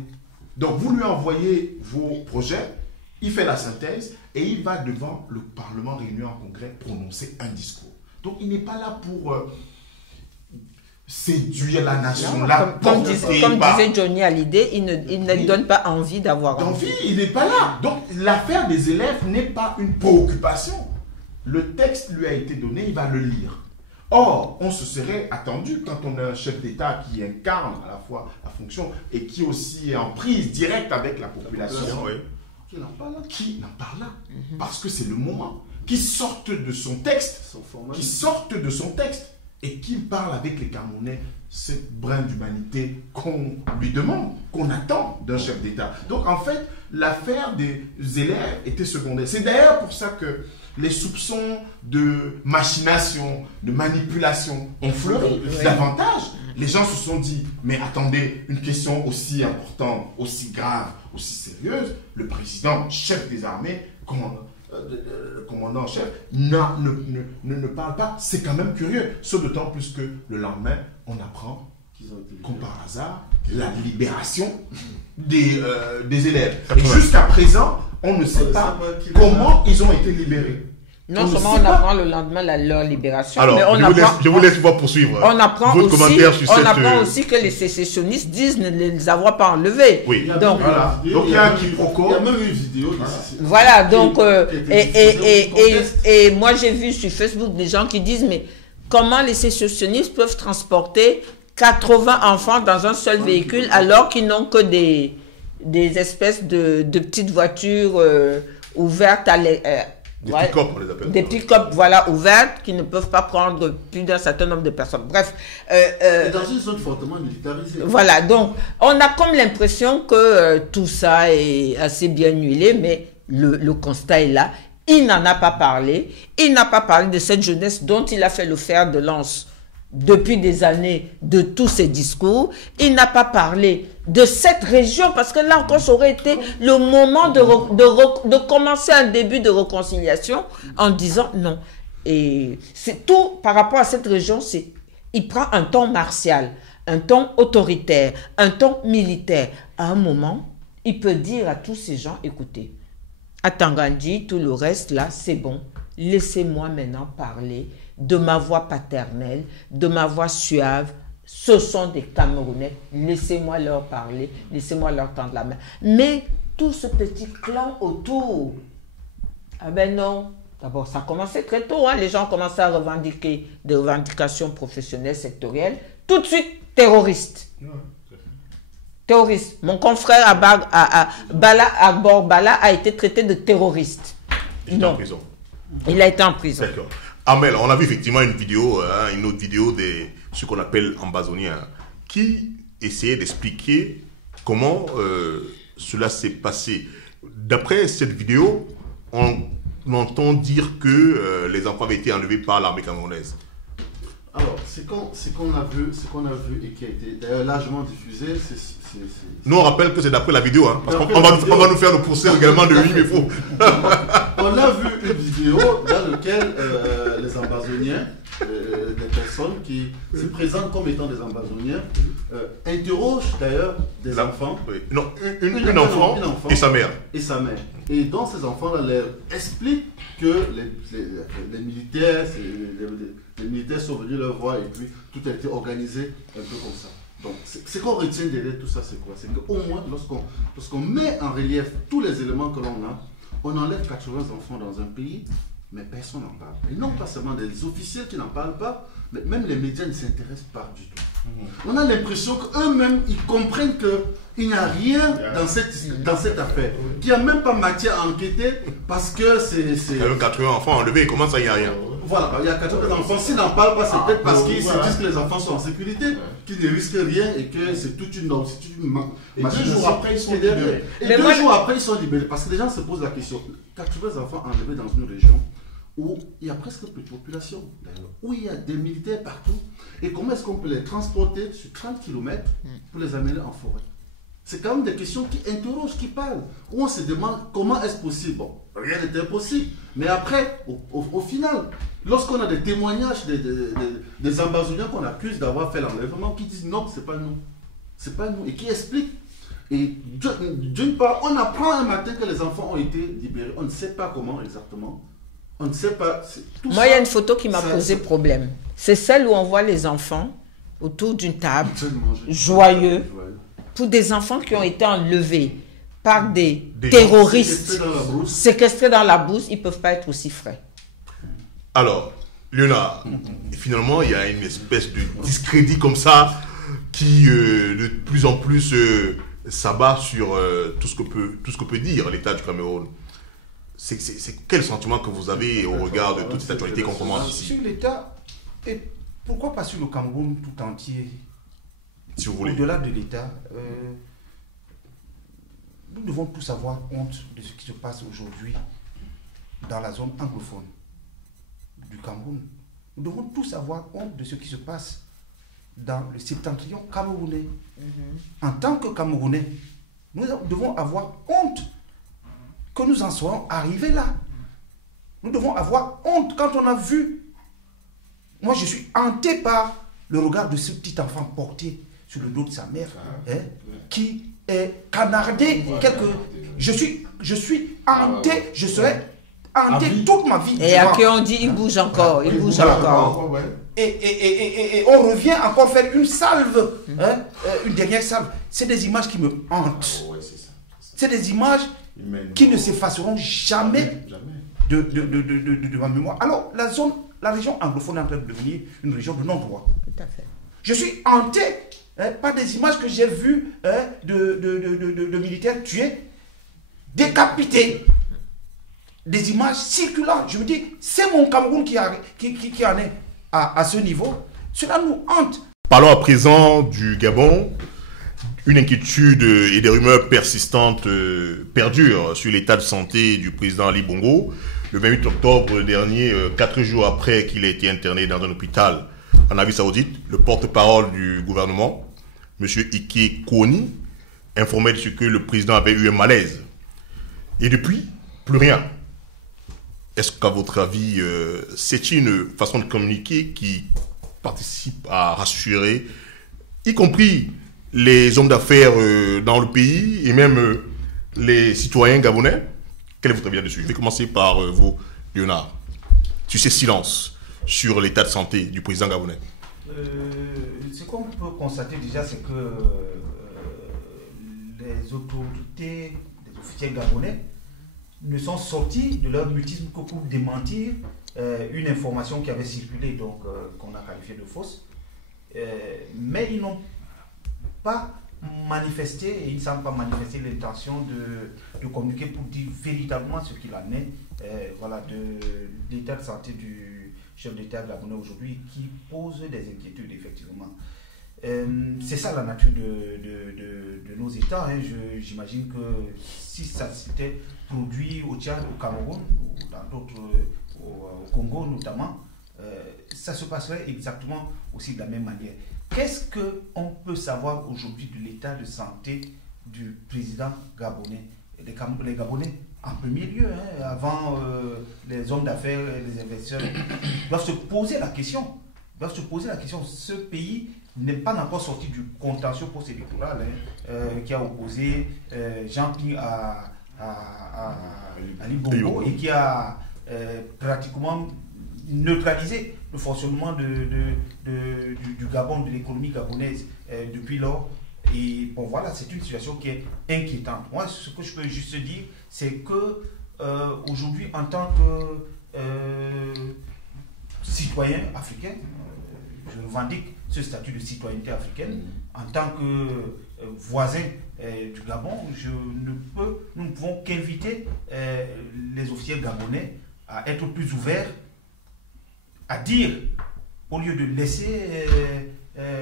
Donc vous lui envoyez vos projets, il fait la synthèse et il va devant le Parlement réuni en congrès prononcer un discours. Donc il n'est pas là pour séduire la nation. Comme disait Johnny Hallyday, il ne donne pas envie d'avoir envie. Il n'est pas là. Donc l'affaire des élèves n'est pas une préoccupation. Le texte lui a été donné, il va le lire. Or, on se serait attendu quand on a un chef d'État qui incarne à la fois la fonction et qui aussi est en prise directe avec la population. Qui n'en parle là. Qui n'en parle là. Parce que c'est le moment. Qui sorte de son texte. Qui sorte de son texte. Et qu'il parle avec les Camerounais, cette brin d'humanité qu'on lui demande, qu'on attend d'un chef d'État. Donc en fait, l'affaire des élèves était secondaire. C'est d'ailleurs pour ça que les soupçons de machination, de manipulation ont fleuri davantage. Les gens se sont dit, mais attendez, une question aussi importante, aussi grave, aussi sérieuse, le président, chef des armées, le commandant en chef ne parle pas. C'est quand même curieux. Sauf d'autant plus que le lendemain, on apprend comme par hasard la libération des élèves. Et jusqu'à présent, on ne sait pas comment ils ont été libérés. Non seulement on apprend le lendemain leur libération, alors, mais je vous laisse poursuivre. On apprend aussi que les sécessionnistes disent ne les avoir pas enlevés. Oui. Donc il y a un quiproquo. Il y a même une vidéo. Voilà, donc et moi j'ai vu sur Facebook des gens qui disent mais comment les sécessionnistes peuvent transporter 80 enfants dans un seul véhicule alors qu'ils n'ont que des espèces de petites voitures ouvertes à des pick-up, on les appelle. Des pick-up, voilà, ouvertes, qui ne peuvent pas prendre plus d'un certain nombre de personnes. Bref. Dans une zone fortement militarisée. Voilà, donc, on a comme l'impression que tout ça est assez bien huilé, mais le constat est là. Il n'en a pas parlé. Il n'a pas parlé de cette jeunesse dont il a fait le fer de lance depuis des années de tous ses discours. Il n'a pas parlé de cette région, parce que là encore, ça aurait été le moment de commencer un début de réconciliation en disant non. Et c'est tout par rapport à cette région, il prend un ton martial, un ton autoritaire, un ton militaire. À un moment, il peut dire à tous ces gens, écoutez, à Tangandji, tout le reste là, c'est bon. Laissez-moi maintenant parler de ma voix paternelle, de ma voix suave, Ce sont des Camerounais. Laissez-moi leur parler. Laissez-moi leur tendre la main. Mais tout ce petit clan autour, ah ben non. D'abord, ça a commencé très tôt. Hein. Les gens commençaient à revendiquer des revendications professionnelles, sectorielles. Tout de suite, terroristes. Terroriste. Mon confrère Bala Agbor Bala a été traité de terroriste. Il est en prison. Il a été en prison. D'accord. Amel, on a vu effectivement une vidéo, une autre vidéo de ce qu'on appelle ambazoniens, qui essayait d'expliquer comment cela s'est passé. D'après cette vidéo, on entend dire que les enfants avaient été enlevés par l'armée camerounaise. Alors, ce qu'on a vu et qui a été d'ailleurs largement diffusé, Nous, on rappelle que c'est d'après la vidéo, hein, parce qu'on va nous faire le procès également de lui, mais faux. On a vu une vidéo dans laquelle les ambazoniens, des personnes qui se présentent comme étant des ambazoniens, interrogent d'ailleurs des enfants. Oui. Non, un enfant et sa mère. Et sa mère. Et donc ces enfants-là leur expliquent que les militaires, les militaires sont venus leur voir et puis tout a été organisé un peu comme ça. Donc, ce qu'on retient derrière tout ça, c'est quoi? C'est qu'au moins, lorsqu'on met en relief tous les éléments que l'on a, on enlève 80 enfants dans un pays, mais personne n'en parle. Et non pas seulement des officiels qui n'en parlent pas, mais même les médias ne s'intéressent pas du tout. On a l'impression qu'eux-mêmes, ils comprennent qu'il n'y a rien dans cette affaire, qu'il n'y a même pas matière à enquêter parce que c'est... Il y a 80 enfants enlevés, comment ça, il n'y a rien? Voilà, il y a 80 enfants. S'ils n'en parlent pas, c'est peut-être parce qu'ils se disent que les enfants sont en sécurité, qu'ils ne risquent rien et que c'est toute une norme. Et 2 jours après, ils sont libérés. Et 2 jours après, ils sont libérés. Parce que les gens se posent la question, 80 enfants enlevés dans une région où il y a presque plus de population, où il y a des militaires partout. Et comment est-ce qu'on peut les transporter sur 30 km pour les amener en forêt? C'est quand même des questions qui interrogent, qui parlent. Où on se demande comment est-ce possible. Bon, rien n'est impossible. Mais après, au final, lorsqu'on a des témoignages des ambazoniens qu'on accuse d'avoir fait l'enlèvement, qui disent non, c'est pas nous. C'est pas nous. Et qui expliquent. Et d'une part, on apprend un matin que les enfants ont été libérés. On ne sait pas comment exactement. On ne sait pas. Moi, il y a une photo qui m'a posé problème. C'est celle où on voit les enfants autour d'une table, joyeux, pour des enfants qui ont été enlevés par des terroristes séquestrés dans la bourse. Ils ne peuvent pas être aussi frais. Alors, Léonard, finalement, il y a une espèce de discrédit comme ça qui, de plus en plus, s'abat sur tout ce que peut dire l'État du Cameroun. C'est quel sentiment que vous avez au regard de toute cette actualité qu'on commence ici? Sur l'État, et pourquoi pas sur le Cameroun tout entier? Si vous voulez. Au-delà de l'État, nous devons tous avoir honte de ce qui se passe aujourd'hui dans la zone anglophone du Cameroun. Nous devons tous avoir honte de ce qui se passe dans le septentrion camerounais. En tant que Camerounais, nous devons avoir honte que nous en soyons arrivés là. Nous devons avoir honte quand on a vu. Moi, je suis hanté par le regard de ce petit enfant porté sur le dos de sa mère, qui est canardé. Je suis hanté, je serai hanté toute ma vie. Et à qui on dit, il bouge encore, il bouge encore. Et on revient encore faire une salve, une dernière salve. C'est des images qui me hantent. C'est des images qui ne s'effaceront jamais de ma mémoire. Alors, la région anglophone est en train de devenir une région de non-droit. Tout à fait. Je suis hanté par des images que j'ai vues de militaires tués, décapités. Des images circulantes. Je me dis, c'est mon Cameroun qui en est à ce niveau. Cela nous hante. Parlons à présent du Gabon. Une inquiétude et des rumeurs persistantes perdurent sur l'état de santé du président Ali Bongo. Le 28 octobre dernier, 4 jours après qu'il ait été interné dans un hôpital en Arabie Saoudite, le porte-parole du gouvernement, M. Ike Koni, informait de ce que le président avait eu un malaise. Et depuis, plus rien. Est-ce qu'à votre avis, c'est une façon de communiquer qui participe à rassurer, y compris les hommes d'affaires dans le pays et même les citoyens gabonais? Quel est votre avis là-dessus? Je vais commencer par vous, Léonard. Sur ces silences sur l'état de santé du président gabonais. ce qu'on peut constater déjà, c'est que les autorités, les officiels gabonais ne sont sortis de leur mutisme que pour démentir une information qui avait circulé, donc qu'on a qualifiée de fausse. Mais ils n'ont pas manifesté, et ils ne semblent pas manifester l'intention de communiquer pour dire véritablement ce qu'il en est, voilà, de l'état de santé du chef d'État gabonais aujourd'hui, qui pose des inquiétudes, effectivement. C'est ça la nature de nos États. Hein. J'imagine que si ça s'était produit au Tchad, au Cameroun, ou dans d'autres, au Congo notamment, ça se passerait exactement aussi de la même manière. Qu'est-ce qu'on peut savoir aujourd'hui de l'état de santé du président gabonais? Les Gabonais, en premier lieu, hein, avant les hommes d'affaires, les investisseurs, doivent se poser la question. Ce pays n'est pas encore sorti du contentieux post-électoral qui a opposé Jean-Pierre à Ali Bongo et qui a pratiquement neutralisé le fonctionnement du Gabon, de l'économie gabonaise depuis lors. Et bon, voilà, c'est une situation qui est inquiétante. Moi, ce que je peux juste dire, c'est que aujourd'hui, en tant que citoyen africain, je revendique ce statut de citoyenneté africaine. En tant que voisin du Gabon, nous ne pouvons qu'inviter les officiels gabonais à être plus ouverts, à dire, au lieu de laisser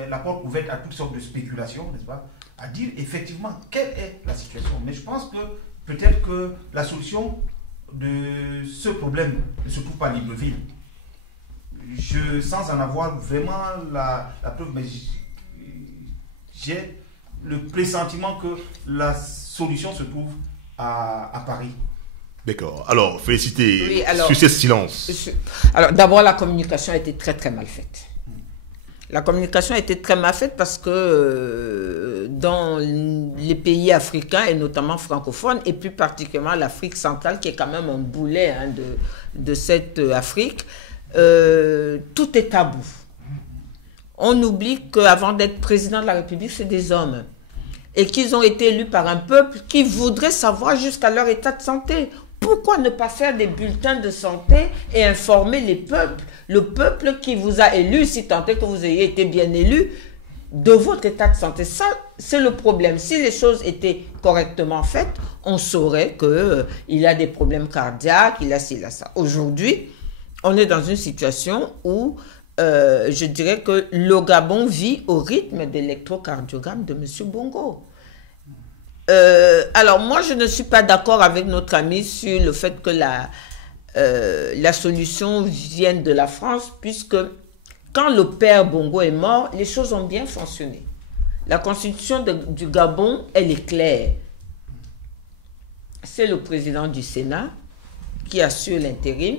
la porte ouverte à toutes sortes de spéculations, n'est-ce pas, à dire effectivement quelle est la situation. Mais je pense que peut-être que la solution de ce problème ne se trouve pas à Libreville. Sans en avoir vraiment la preuve, mais j'ai le pressentiment que la solution se trouve à Paris. D'accord. Alors, féliciter sur ce silence. Alors, d'abord, la communication a été très, très mal faite. La communication a été très mal faite parce que dans les pays africains, et notamment francophones, et plus particulièrement l'Afrique centrale, qui est quand même un boulet hein, de cette Afrique, tout est tabou. On oublie qu'avant d'être président de la République, c'est des hommes. Et qu'ils ont été élus par un peuple qui voudrait savoir jusqu'à leur état de santé. Pourquoi ne pas faire des bulletins de santé et informer les peuples, le peuple qui vous a élu, si tant est que vous ayez été bien élu, de votre état de santé? Ça, c'est le problème. Si les choses étaient correctement faites, on saurait qu'il a des problèmes cardiaques, il a ci, il a ça. Aujourd'hui, on est dans une situation où je dirais que le Gabon vit au rythme de l'électrocardiogramme de M. Bongo. Alors moi, je ne suis pas d'accord avec notre ami sur le fait que la solution vienne de la France, puisque quand le père Bongo est mort, les choses ont bien fonctionné. La constitution du Gabon, elle est claire. C'est le président du Sénat qui assure l'intérim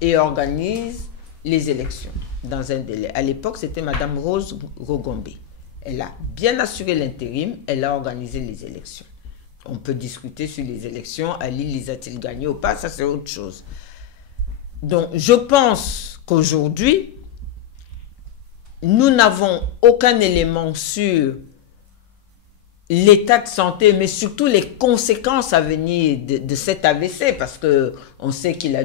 et organise les élections dans un délai. À l'époque, c'était Mme Rose Rogombe. Elle a bien assuré l'intérim, elle a organisé les élections. On peut discuter sur les élections, Ali les a-t-il gagnées ou pas, ça c'est autre chose. Donc, je pense qu'aujourd'hui, nous n'avons aucun élément sur l'état de santé, mais surtout les conséquences à venir de cet AVC, parce qu'on sait qu'il a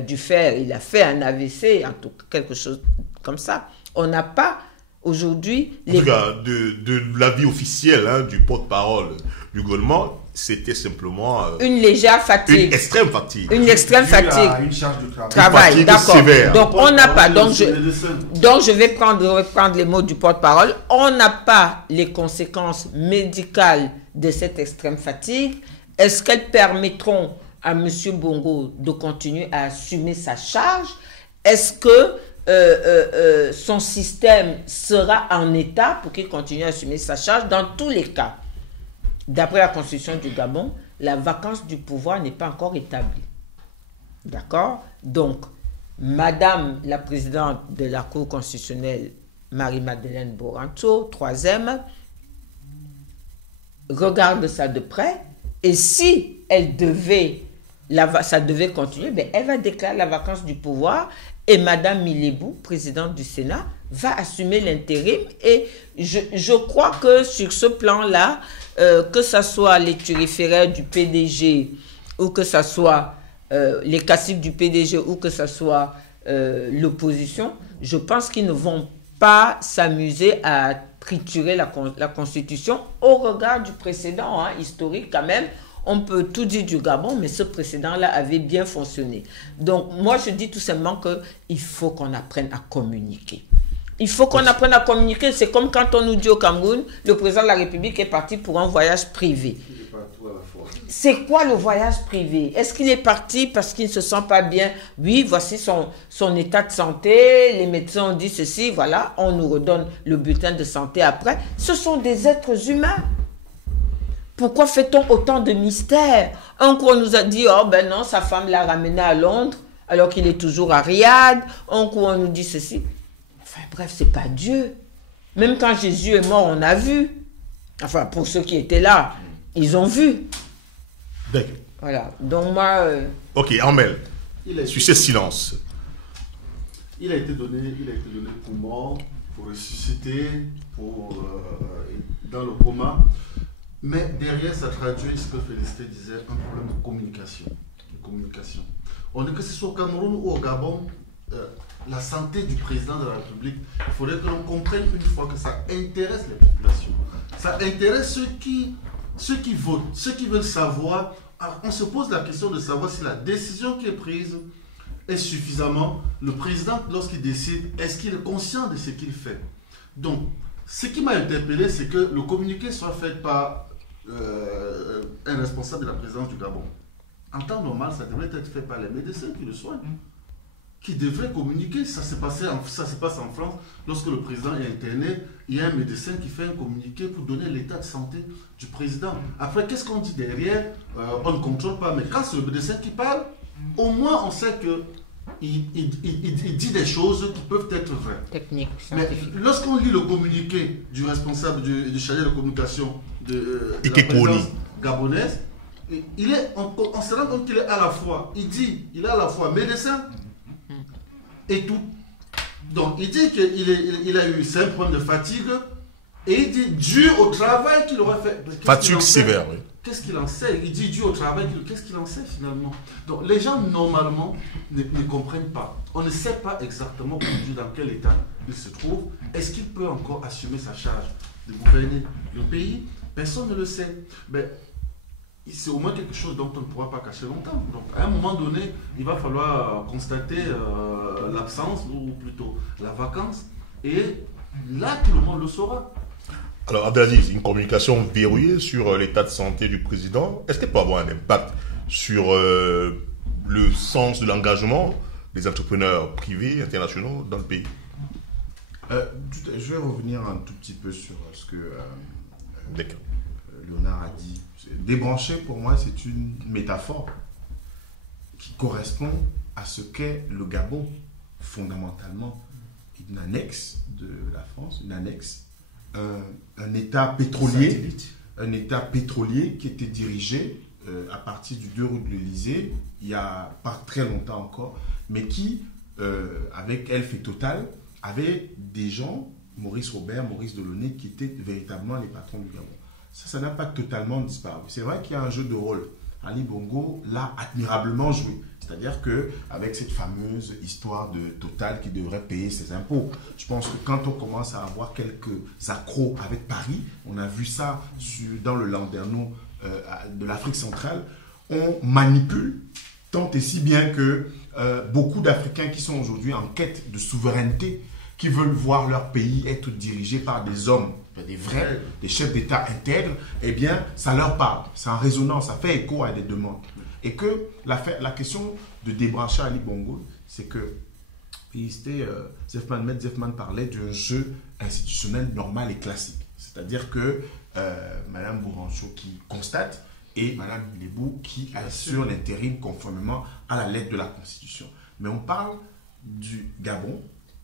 fait un AVC, en tout cas quelque chose comme ça. On n'a pas aujourd'hui... En tout cas, de l'avis officiel hein, du porte-parole du gouvernement, c'était simplement... une légère fatigue. Une extrême fatigue. Une extrême fatigue. Une charge de travail. D'accord. Donc, on n'a pas... Donc, je vais reprendre les mots du porte-parole. On n'a pas les conséquences médicales de cette extrême fatigue. Est-ce qu'elles permettront à M. Bongo de continuer à assumer sa charge? Est-ce que son système sera en état pour qu'il continue à assumer sa charge? Dans tous les cas, d'après la constitution du Gabon, la vacance du pouvoir n'est pas encore établie. D'accord? Donc, Madame la présidente de la Cour constitutionnelle, Marie-Madeleine Boranto, 3e, regarde ça de près, et si ça devait continuer, ben elle va déclarer la vacance du pouvoir Et Madame Milébou, présidente du Sénat, va assumer l'intérim. Et je crois que sur ce plan-là, que ce soit les turiféraires du PDG ou que ce soit les caciques du PDG ou que ce soit l'opposition, je pense qu'ils ne vont pas s'amuser à triturer la Constitution au regard du précédent historique quand même. On peut tout dire du Gabon, mais ce précédent-là avait bien fonctionné. Donc, moi, je dis tout simplement qu'il faut qu'on apprenne à communiquer. Il faut qu'on apprenne à communiquer. C'est comme quand on nous dit au Cameroun, le président de la République est parti pour un voyage privé. C'est quoi le voyage privé? Est-ce qu'il est parti parce qu'il ne se sent pas bien? Oui, voici son état de santé, les médecins ont dit ceci, voilà, on nous redonne le bulletin de santé après. Ce sont des êtres humains. Pourquoi fait-on autant de mystères? Un coup, on nous a dit, oh ben non, sa femme l'a ramené à Londres, alors qu'il est toujours à Riyad. Un coup, on nous dit ceci. Enfin bref, c'est pas Dieu. Même quand Jésus est mort, on a vu. Enfin, pour ceux qui étaient là, ils ont vu. D'accord. Voilà, donc moi... Ok, Amel, sur ce silence. Il a été donné pour mort, pour ressusciter, dans le coma. Mais derrière, ça traduit ce que Félicité disait, un problème de communication. On dit que ce soit au Cameroun ou au Gabon, la santé du président de la République, il faudrait que l'on comprenne une fois que ça intéresse les populations. Ça intéresse ceux qui votent, ceux qui veulent savoir. Alors, on se pose la question de savoir si la décision qui est prise est suffisamment. Le président, lorsqu'il décide, est-ce qu'il est conscient de ce qu'il fait? Donc, ce qui m'a interpellé, c'est que le communiqué soit fait par un responsable de la présidence du Gabon. En temps normal, ça devrait être fait par les médecins qui le soignent, qui devraient communiquer. Ça se passe en France. Lorsque le président est interné, il y a un médecin qui fait un communiqué pour donner l'état de santé du président. Après, qu'est-ce qu'on dit derrière? On ne contrôle pas. Mais quand c'est le médecin qui parle, au moins on sait qu'il dit des choses qui peuvent être vraies. Technique, mais lorsqu'on lit le communiqué du responsable du chargé de communication de la présidence gabonaise, on se rend compte qu'il est à la fois, il est à la fois médecin et tout. Donc il dit qu'il a eu 5 problèmes de fatigue et il dit dû au travail qu'il aurait fait. Fatigue sévère, oui. Qu'est-ce qu'il en sait? Il dit dû au travail, qu'est-ce qu'il en sait finalement? Donc les gens normalement ne comprennent pas. On ne sait pas exactement dans quel état il se trouve. Est-ce qu'il peut encore assumer sa charge de gouverner le pays? Personne ne le sait. Mais c'est au moins quelque chose dont on ne pourra pas cacher longtemps. Donc à un moment donné, il va falloir constater l'absence ou plutôt la vacance. Et là, tout le monde le saura. Alors Abdelaziz, une communication verrouillée sur l'état de santé du président, est-ce qu'elle peut avoir un impact sur le sens de l'engagement des entrepreneurs privés, internationaux dans le pays? Je vais revenir un tout petit peu sur ce que Léonard a dit. Débrancher, pour moi, c'est une métaphore qui correspond à ce qu'est le Gabon, fondamentalement. Une annexe de la France, une annexe, un État pétrolier, un État pétrolier qui était dirigé à partir du 2 rue de l'Élysée, il n'y a pas très longtemps encore, mais qui, avec Elf et Total, avait des gens, Maurice Robert, Maurice Delaunay, qui étaient véritablement les patrons du Gabon. Ça n'a pas totalement disparu. C'est vrai qu'il y a un jeu de rôle. Ali Bongo l'a admirablement joué. C'est-à-dire qu'avec cette fameuse histoire de Total qui devrait payer ses impôts, je pense que quand on commence à avoir quelques accros avec Paris, on a vu ça dans le landerneau de l'Afrique centrale, on manipule tant et si bien que beaucoup d'Africains qui sont aujourd'hui en quête de souveraineté, qui veulent voir leur pays être dirigé par des hommes, des vrais, des chefs d'État intègres, eh bien, ça leur parle. C'est en résonance, ça fait écho à des demandes. Et que la question de débrancher Ali Bongo, c'est que Zefman parlait d'un jeu institutionnel normal et classique. C'est-à-dire que Mme Bourancho qui constate et Mme Milébou qui assure l'intérim conformément à la lettre de la Constitution. Mais on parle du Gabon,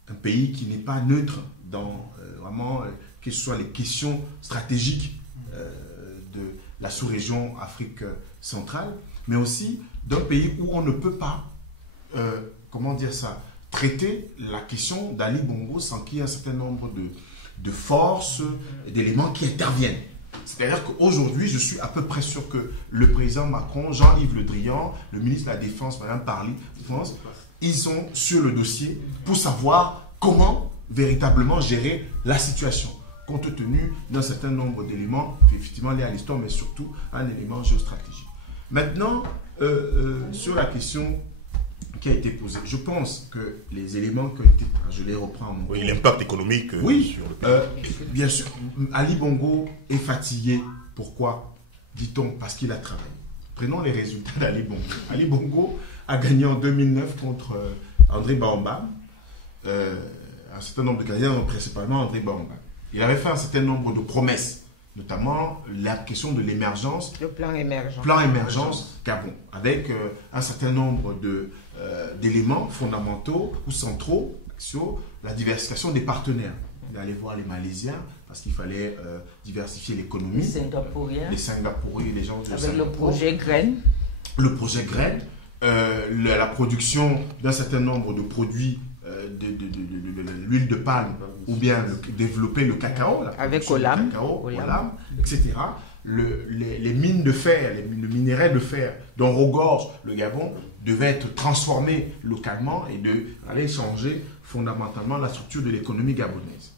un pays qui n'est pas neutre dans vraiment que ce soit les questions stratégiques de la sous-région Afrique centrale, mais aussi d'un pays où on ne peut pas, traiter la question d'Ali Bongo sans qu'il y ait un certain nombre de forces, d'éléments qui interviennent. C'est-à-dire qu'aujourd'hui, je suis à peu près sûr que le président Macron, Jean-Yves Le Drian, le ministre de la Défense, Mme Parly, ils sont sur le dossier pour savoir comment véritablement gérer la situation, compte tenu d'un certain nombre d'éléments, effectivement liés à l'histoire, mais surtout un élément géostratégique. Maintenant, sur la question qui a été posée, je pense que les éléments qui ont été, je les reprends. Oui, l'impact économique oui, sur le pays. Bien sûr, Ali Bongo est fatigué. Pourquoi? Dit-on, parce qu'il a travaillé. Prenons les résultats d'Ali Bongo. Ali Bongo a gagné en 2009 contre André Baobab, un certain nombre de gagnants, principalement André Baobab. Il avait fait un certain nombre de promesses, notamment la question de l'émergence. Le plan émergence. Plan émergence Gabon, avec un certain nombre d'éléments fondamentaux ou centraux sur la diversification des partenaires. D'aller voir les Malaisiens, parce qu'il fallait diversifier l'économie. Les Singapouriens, les gens de avec Singapour. le projet Graines. Le projet Graines, la production d'un certain nombre de produits, de l'huile de palme, ou bien développer le cacao, avec Olam, etc. Les mines de fer, le minerai de fer dont regorge le Gabon devait être transformé localement et d'aller changer fondamentalement la structure de l'économie gabonaise.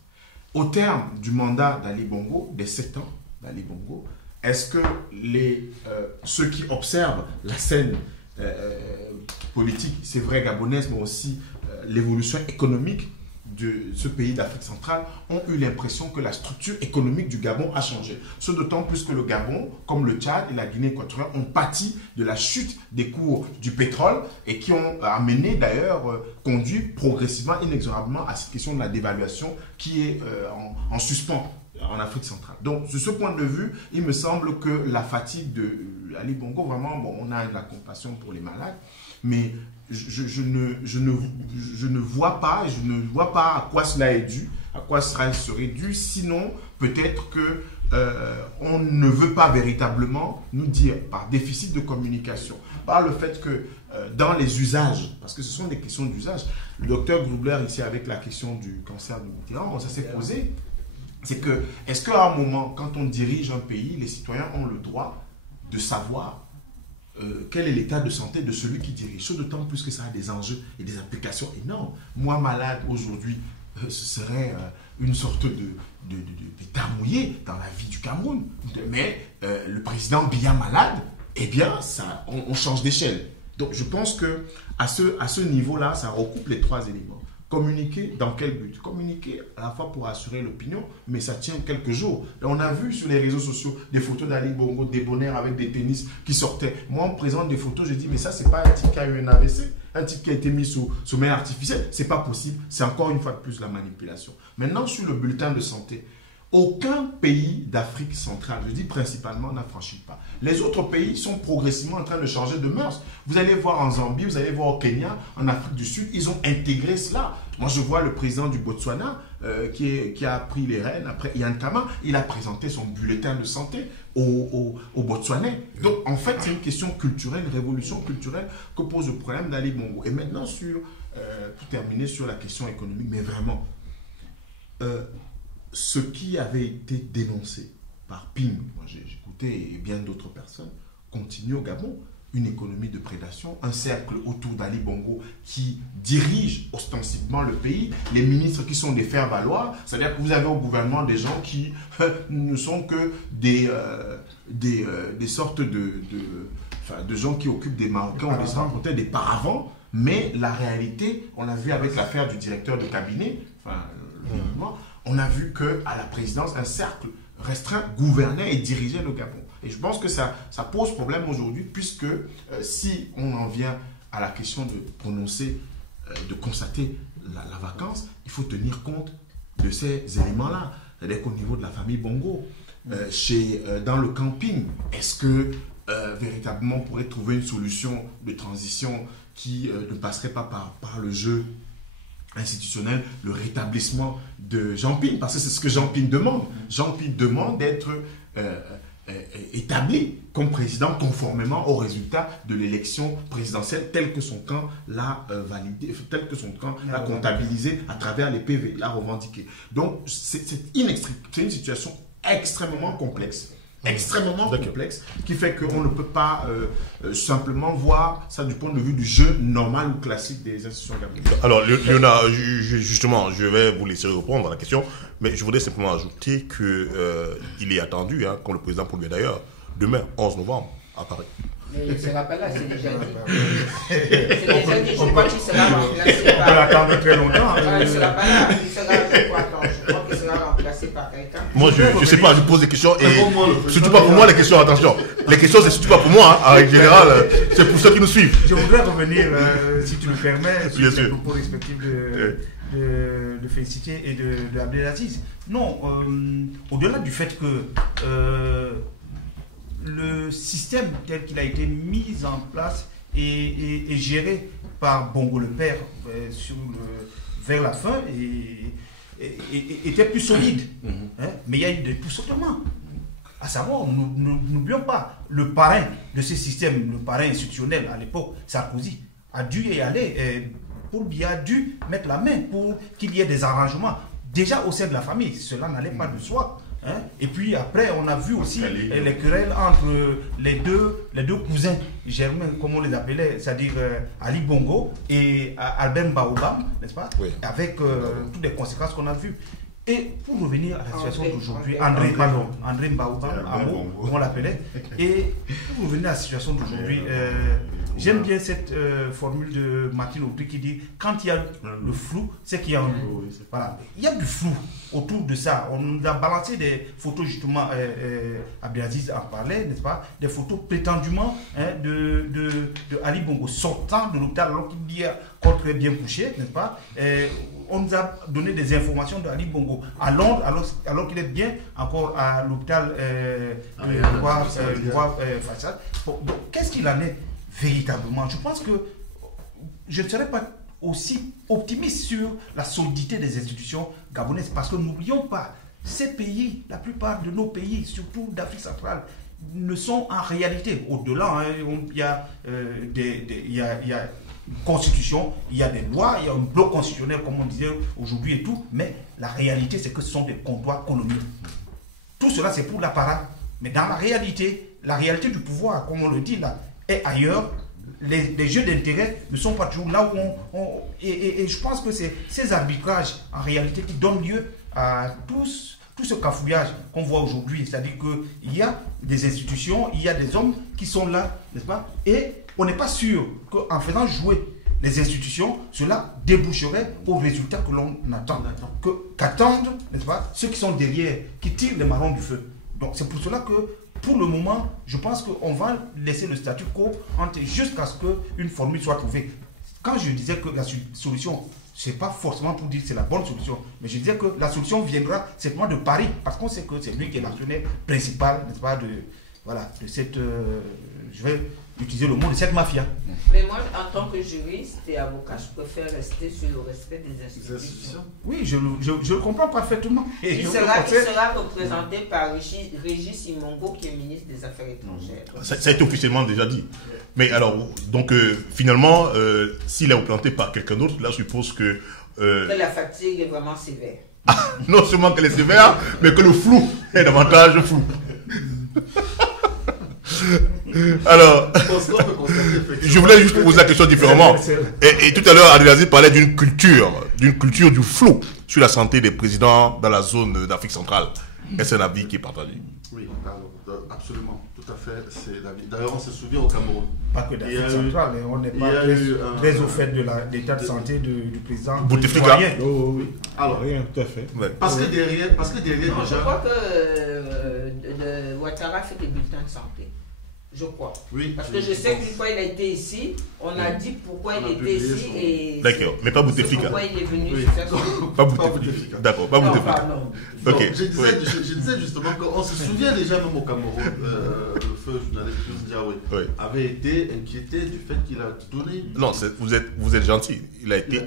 Au terme du mandat d'Ali Bongo, des 7 ans d'Ali Bongo, est-ce que ceux qui observent la scène politique, c'est vrai gabonaise, mais aussi l'évolution économique de ce pays d'Afrique centrale, ont eu l'impression que la structure économique du Gabon a changé. Ce d'autant plus que le Gabon, comme le Tchad et la Guinée équatoriale, ont pâti de la chute des cours du pétrole et qui ont amené d'ailleurs, conduit progressivement, inexorablement à cette question de la dévaluation qui est en suspens en Afrique centrale. Donc, de ce point de vue, il me semble que la fatigue de Ali Bongo, vraiment, bon, on a de la compassion pour les malades, mais je ne vois pas à quoi cela est dû, à quoi cela serait dû, sinon peut-être que on ne veut pas véritablement nous dire, par déficit de communication, par le fait que dans les usages, parce que ce sont des questions d'usage, le docteur Grubler ici avec la question du cancer du Mitterrand, ça s'est posé, c'est que, est-ce qu'à un moment, quand on dirige un pays, les citoyens ont le droit de savoir quel est l'état de santé de celui qui dirige, d'autant plus que ça a des enjeux et des implications énormes. Moi, malade aujourd'hui, ce serait une sorte d'état mouillé dans la vie du Cameroun. Mais le président Biya malade, eh bien, on change d'échelle. Donc, je pense qu'à ce niveau-là, ça recoupe les 3 éléments. Communiquer dans quel but? Communiquer à la fois pour assurer l'opinion, mais ça tient quelques jours. Et on a vu sur les réseaux sociaux des photos d'Ali Bongo débonnaire avec des tennis qui sortaient. Moi, on me présente des photos, je dis, mais ça, c'est pas un type qui a eu un AVC, un type qui a été mis sous main artificielle. C'est pas possible. C'est encore une fois de plus la manipulation. Maintenant, sur le bulletin de santé, aucun pays d'Afrique centrale, je dis principalement, n'a franchi le pas. Les autres pays sont progressivement en train de changer de mœurs. Vous allez voir en Zambie, vous allez voir au Kenya, en Afrique du Sud, ils ont intégré cela. Moi, je vois le président du Botswana qui a pris les rênes après Ian Khama. Il a présenté son bulletin de santé aux Botswanais. Donc, en fait, c'est une question culturelle, une révolution culturelle que pose le problème d'Ali Bongo. Et maintenant, pour terminer sur la question économique, mais vraiment, ce qui avait été dénoncé par Ping, moi j'ai écouté, et bien d'autres personnes, continue au Gabon. Une économie de prédation, un cercle autour d'Ali Bongo qui dirige ostensiblement le pays, les ministres qui sont des faire-valoir, c'est-à-dire que vous avez au gouvernement des gens qui ne sont que des sortes de gens qui occupent des Marocains, des paravents, mais la réalité, on l'a vu avec l'affaire du directeur de cabinet, on a vu qu'à la présidence, un cercle restreint gouvernait et dirigeait le Gabon. Et je pense que ça pose problème aujourd'hui, puisque si on en vient à la question de prononcer, de constater la vacance, il faut tenir compte de ces éléments-là. C'est-à-dire qu'au niveau de la famille Bongo, dans le camping, est-ce que véritablement on pourrait trouver une solution de transition qui ne passerait pas par le jeu institutionnel, le rétablissement de Jean Ping, parce que c'est ce que Jean Ping demande. Jean Ping demande d'être établi comme président conformément aux résultats de l'élection présidentielle tel que son camp l'a validé, tel que son camp l'a comptabilisé à travers les PV, l'a revendiqué. Donc c'est une situation extrêmement complexe. Qui fait qu'on ne peut pas simplement voir ça du point de vue du jeu normal ou classique des institutions gabonaises. Alors, Léonard, justement, je vais vous laisser répondre à la question, mais je voudrais simplement ajouter qu'il est attendu, comme le président Paul Biya d'ailleurs, demain, 11 novembre, à Paris. Mais il ne sera pas là, c'est déjà dit. C'est déjà dit, je crois qu'il sera remplacé par... On peut l'attendre très longtemps. Il ne sera pas là, je crois qu'il sera remplacé par quelqu'un. Moi, je ne sais pas, je pose des questions et surtout pas pour moi les questions, attention. Les questions, c'est surtout pas pour moi, en général, c'est pour ceux qui nous suivent. Je voudrais revenir, si tu me permets, sur les propos respectifs de Félicité et de Abdelaziz. Non, au-delà du fait que le système tel qu'il a été mis en place et géré par Bongo le Père vers la fin était plus solide. Mais il y a eu des tout-sautements. À savoir, n'oublions pas, le parrain de ce système, le parrain institutionnel à l'époque, Sarkozy, a dû y aller. Paul Biya a dû mettre la main pour qu'il y ait des arrangements. Déjà au sein de la famille, cela n'allait pas de soi. Et puis après, on a vu aussi les querelles entre les deux cousins germains, comme on les appelait, c'est-à-dire Ali Bongo et Albert Mbaoubam, n'est-ce pas? Oui. Avec toutes les conséquences qu'on a vues. Et pour revenir à la situation d'aujourd'hui, André Mbaoubam, comme on l'appelait, et pour revenir à la situation d'aujourd'hui, j'aime bien cette formule de Martine Aubry qui dit quand il y a le flou, c'est qu'il y a un loup. Voilà. Il y a du flou autour de ça. On nous a balancé des photos, justement, Abdelaziz en parlait, n'est-ce pas? Des photos prétendument de Ali Bongo sortant de l'hôpital alors qu'il dit qu'on très bien couché, n'est-ce pas? On nous a donné des informations d'Ali Bongo à Londres alors qu'il est bien encore à l'hôpital Faisal. Donc, qu'est-ce qu'il en est véritablement? Je pense que je ne serais pas aussi optimiste sur la solidité des institutions gabonaises parce que n'oublions pas, ces pays, la plupart de nos pays, surtout d'Afrique centrale, ne sont en réalité, au-delà, il y a une constitution, il y a des lois, il y a un bloc constitutionnel comme on disait aujourd'hui et tout, mais la réalité c'est que ce sont des comptoirs coloniaux. Tout cela c'est pour l'apparat, mais dans la réalité du pouvoir, comme on le dit là, est ailleurs. Les jeux d'intérêt ne sont pas toujours là où et je pense que c'est ces arbitrages en réalité qui donnent lieu à tout ce cafouillage qu'on voit aujourd'hui. C'est-à-dire qu'il y a des institutions, il y a des hommes qui sont là, n'est-ce pas? Et on n'est pas sûr qu'en faisant jouer les institutions, cela déboucherait au résultat que l'on attend. Qu'attendent, n'est-ce pas, ceux qui sont derrière, qui tirent les marrons du feu. Donc c'est pour cela que pour le moment, je pense qu'on va laisser le statu quo jusqu'à ce qu'une formule soit trouvée. Quand je disais que la solution, ce n'est pas forcément pour dire que c'est la bonne solution, mais je disais que la solution viendra simplement de Paris, parce qu'on sait que c'est lui qui est l'actionnaire principal, n'est-ce pas, de cette, je vais utiliser le mot, de cette mafia. Mais moi, en tant que juriste et avocat, je préfère rester sur le respect des institutions. Oui, je le comprends parfaitement. Et il sera représenté par Régis Simongo, qui est ministre des Affaires étrangères. Ça a été officiellement déjà dit. Mais alors, donc finalement, s'il est représenté par quelqu'un d'autre, là, je suppose que la fatigue est vraiment sévère. Non seulement qu'elle est sévère, mais que le flou est davantage flou. Alors, je voulais juste poser la question différemment. Et tout à l'heure, Abdelaziz parlait d'une culture du flou sur la santé des présidents dans la zone d'Afrique centrale. Est-ce un avis qui est partagé? Oui, absolument, tout à fait. C'est l'avis. D'ailleurs, on se souvient au Cameroun. Pas que d'Afrique centrale, on n'est pas très au fait de l'état de santé du président. Bouteflika. Oui. Alors, rien, tout à fait. Ouais. Parce que derrière non, je crois que Ouattara fait des bulletins de santé. Je crois. Oui, parce que je sais qu'une fois il a été ici, on a dit pourquoi il était ici. Et d'accord, mais pas Bouteflika. Pourquoi il est venu Pas Bouteflika. D'accord, pas Bouteflika. Ok. Je disais justement qu'on se souvient déjà même au Cameroun, le feu journaliste Diawé avait été inquiété du fait qu'il a donné. Non, vous êtes gentil. Il a été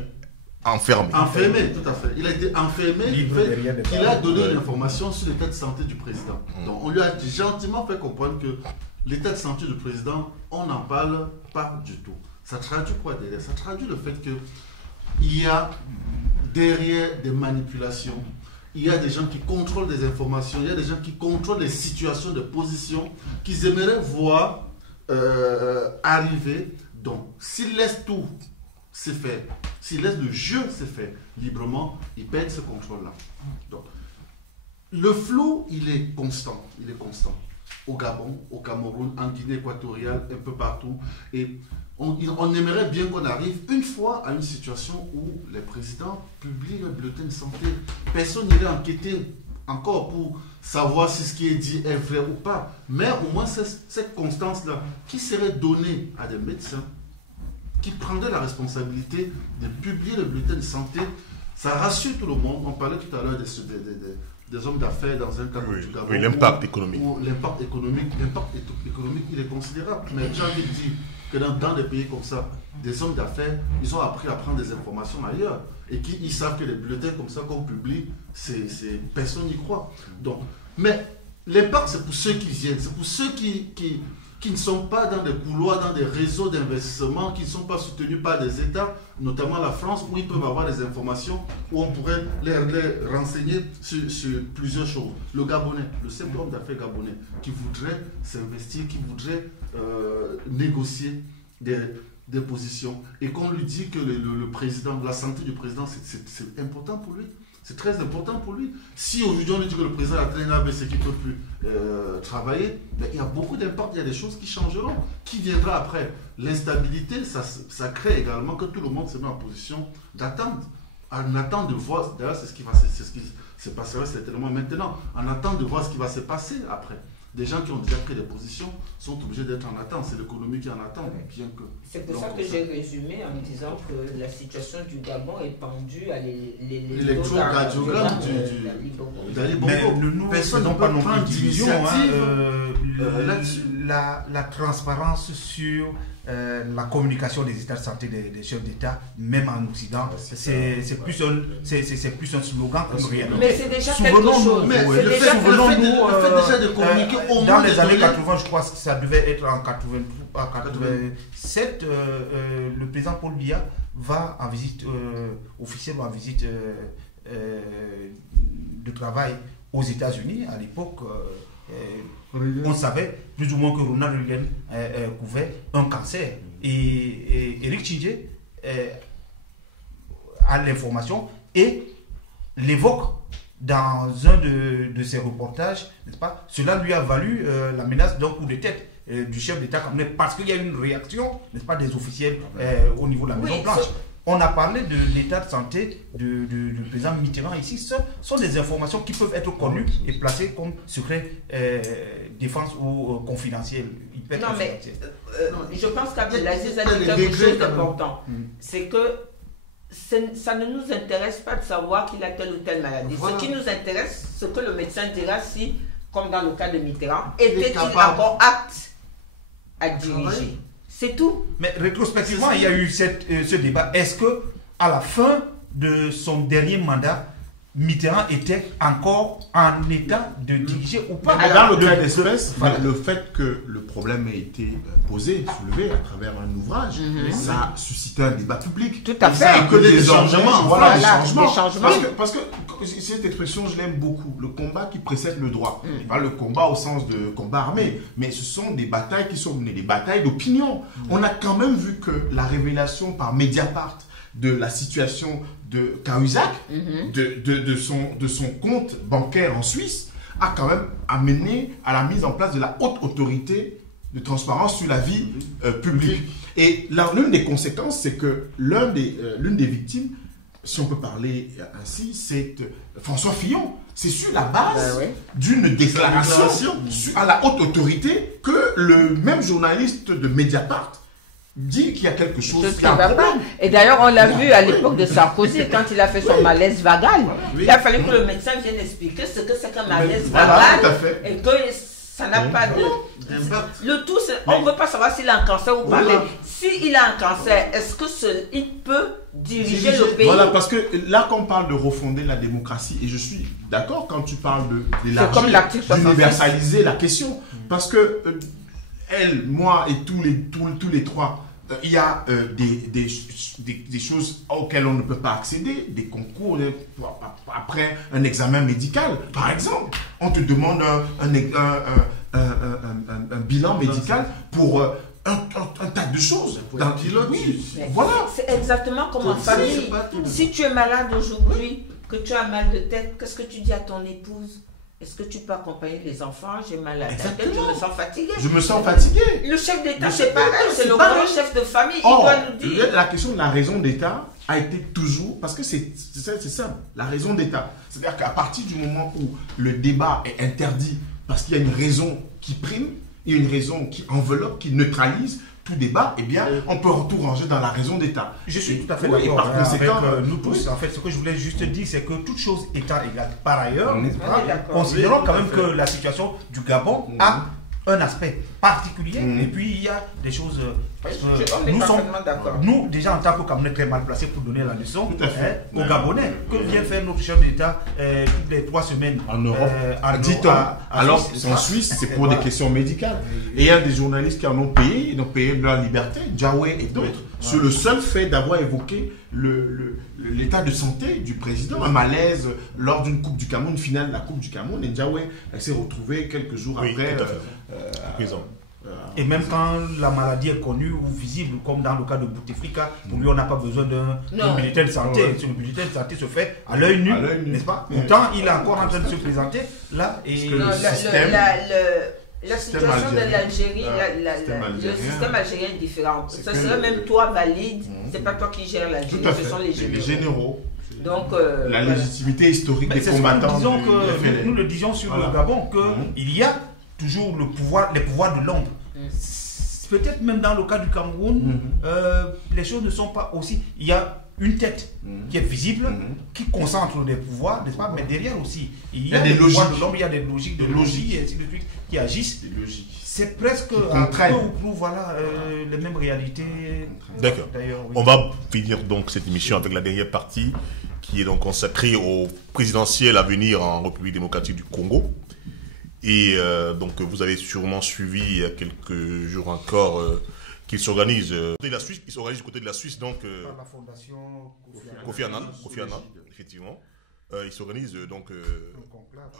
Enfermé. Enfermé, tout à fait. Il a été enfermé du fait qu'il a donné l'information sur l'état de santé du président. Donc on lui a gentiment fait comprendre que l'état de santé du président, on n'en parle pas du tout. Ça traduit quoi derrière? Ça traduit le fait qu'il y a derrière des manipulations, il y a des gens qui contrôlent des informations, il y a des gens qui contrôlent des situations, des positions qu'ils aimeraient voir arriver. Donc, s'ils laissent tout se faire, s'ils laissent le jeu se faire librement, ils perdent ce contrôle-là. Donc, le flou, il est constant. Il est constant. Au Gabon, au Cameroun, en Guinée équatoriale, un peu partout. Et on aimerait bien qu'on arrive une fois à une situation où les présidents publient le bulletin de santé. Personne n'irait enquêter encore pour savoir si ce qui est dit est vrai ou pas. Mais au moins cette constance-là qui serait donnée à des médecins qui prendraient la responsabilité de publier le bulletin de santé, ça rassure tout le monde. On parlait tout à l'heure des hommes d'affaires dans un cas du Gabon. Oui, l'impact économique. L'impact économique, il est considérable. Mais j'ai envie de dire que dans des pays comme ça, des hommes d'affaires, ils ont appris à prendre des informations ailleurs. Et ils savent que les bulletins comme ça qu'on publie, personne n'y croit. Donc, mais l'impact, c'est pour ceux qui viennent, c'est pour ceux qui ne sont pas dans des couloirs, dans des réseaux d'investissement, qui ne sont pas soutenus par des États, notamment la France, où ils peuvent avoir des informations, où on pourrait les renseigner sur plusieurs choses. Le Gabonais, le simple homme d'affaires gabonais, qui voudrait s'investir, qui voudrait négocier des positions, et qu'on lui dit que le président, la santé du président, c'est important pour lui. C'est très important pour lui. Si aujourd'hui on lui dit que le président a traîné AVC qu'il ne peut plus travailler, ben, il y a beaucoup d'impact, il y a des choses qui changeront. Qui viendra après? L'instabilité, ça crée également que tout le monde se met en position d'attente. En attente de voir, d'ailleurs c'est ce qui se passera certainement maintenant, en attente de voir ce qui va se passer après. Des gens qui ont déjà pris des positions sont obligés d'être en attente. C'est l'économie qui en attend. C'est pour ça que j'ai résumé en disant que la situation du Gabon est pendue à l'électrocardiogramme d'Ali Bongo. Personne n'a pas non plus d'initiative là-dessus. La transparence sur la communication des états de santé des chefs d'État, même en Occident, c'est plus un slogan que rien. Mais c'est déjà quelque chose. Mais le fait déjà de communiquer au moins dans les années 80, je crois que ça devait être en 87, le président Paul Biya va en visite officielle, en visite de travail aux États-Unis. À l'époque, on savait plus ou moins que Ronald Reagan couvait un cancer. Et Eric Chidjé a l'information et l'évoque dans un de ses reportages, n'est-ce pas? Cela lui a valu la menace d'un coup de tête du chef d'État camerounais, parce qu'il y a eu une réaction, n'est-ce pas, des officiels au niveau de la Maison-Blanche. On a parlé de l'état de santé du président Mitterrand ici. Ce sont des informations qui peuvent être connues et placées comme secret défense ou confidentiel. Non, mais je pense qu'Abdelaziz a dit quelque chose d'important. C'est que ça ne nous intéresse pas de savoir qu'il a telle ou telle maladie. Voilà. Ce qui nous intéresse, c'est que le médecin dira si, comme dans le cas de Mitterrand, était-il encore apte à diriger. C'est tout. Mais rétrospectivement, il y a eu ce débat. Est-ce que à la fin de son dernier mandat, Mitterrand était encore en état de diriger ou pas? Dans le cas d'espèce, le fait que le problème ait été posé, soulevé à travers un ouvrage, ça a suscité un débat public. Tout à fait. Et que des changements. Voilà, des changements. Parce que cette expression, je l'aime beaucoup. Le combat qui précède le droit. Pas le combat au sens de combat armé, mais ce sont des batailles qui sont menées, des batailles d'opinion. On a quand même vu que la révélation par Mediapart de la situation de Cahuzac, de son compte bancaire en Suisse, a quand même amené à la mise en place de la haute autorité de transparence sur la vie publique. Et l'une des conséquences, c'est que l'une des victimes, si on peut parler ainsi, c'est François Fillon. C'est sur la base d'une déclaration à la haute autorité que le même journaliste de Mediapart dit qu'il y a quelque chose qui a un problème. Et d'ailleurs, on l'a vu à l'époque de Sarkozy, quand il a fait son malaise vagal. Il a fallu que le médecin vienne expliquer ce que c'est qu'un malaise vagal et que ça n'a pas de... Le tout, on ne veut pas savoir s'il a un cancer ou pas. s'il a un cancer, est-ce qu'il peut diriger le pays? Voilà, parce que là, quand on parle de refonder la démocratie, et je suis d'accord quand tu parles d'universaliser la question, parce que elle, moi et tous les trois, il y a des choses auxquelles on ne peut pas accéder, des concours, après un examen médical, par exemple. On te demande un bilan médical pour un tas de choses. Voilà. C'est exactement comme en famille. Si tu es malade aujourd'hui, que tu as mal de tête, qu'est-ce que tu dis à ton épouse? Est-ce que tu peux accompagner les enfants? J'ai mal à la tête, je me sens fatigué. Je me sens fatigué. Le chef d'État, c'est pareil, c'est le grand chef de famille. Il doit nous dire. La question de la raison d'État a été toujours, parce que c'est simple, la raison d'État. C'est-à-dire qu'à partir du moment où le débat est interdit, parce qu'il y a une raison qui prime, il y a une raison qui enveloppe, qui neutralise tout débat, eh bien, on peut tout ranger dans la raison d'État. Je suis tout à fait d'accord par conséquent, avec nous tous. En fait, ce que je voulais juste dire, c'est que toute chose étant égale par ailleurs, considérons quand même que la situation du Gabon a un aspect particulier, et puis il y a des choses. Nous, déjà en tant que Camerounais, très mal placés pour donner la leçon aux Gabonais. Que vient faire notre chef d'État toutes les 3 semaines en Europe? Alors, en Suisse, c'est pour des questions médicales. Et il y a des journalistes qui en ont payé, ils ont payé de leur liberté, Diawé et d'autres, sur le seul fait d'avoir évoqué l'état de santé du président, un malaise lors d'une Coupe du Cameroun, une finale de la Coupe du Cameroun, et Diawé s'est retrouvé quelques jours après en prison. Et même quand la maladie est connue ou visible, comme dans le cas de Bouteflika, pour lui on n'a pas besoin d'un bulletin de santé. Si le bulletin de santé se fait à l'œil nu, n'est-ce pas? Pourtant, il est encore en train de se présenter là. Et la situation de l'Algérie, le système algérien est différent. Ça serait même toi valide, c'est pas toi qui gères l'Algérie, ce sont les généraux. Donc, la légitimité historique des combattants. Nous le disions sur le Gabon, qu'il y a toujours les pouvoirs de l'ombre. Peut-être même dans le cas du Cameroun, les choses ne sont pas aussi. Il y a une tête qui est visible, qui concentre des pouvoirs, n'est-ce pas? Mais derrière aussi, il y a des pouvoirs de l'ombre, il y a des logiques de logique et ainsi de suite qui agissent. C'est presque un peu ou plus, voilà, les mêmes réalités. D'accord. On va finir donc cette émission avec la dernière partie qui est donc consacrée au présidentiel à venir en République démocratique du Congo. Et donc vous avez sûrement suivi il y a quelques jours encore qu'il s'organise il s'organise du côté de la Suisse, donc par la fondation Kofi Annan, effectivement. Il s'organise donc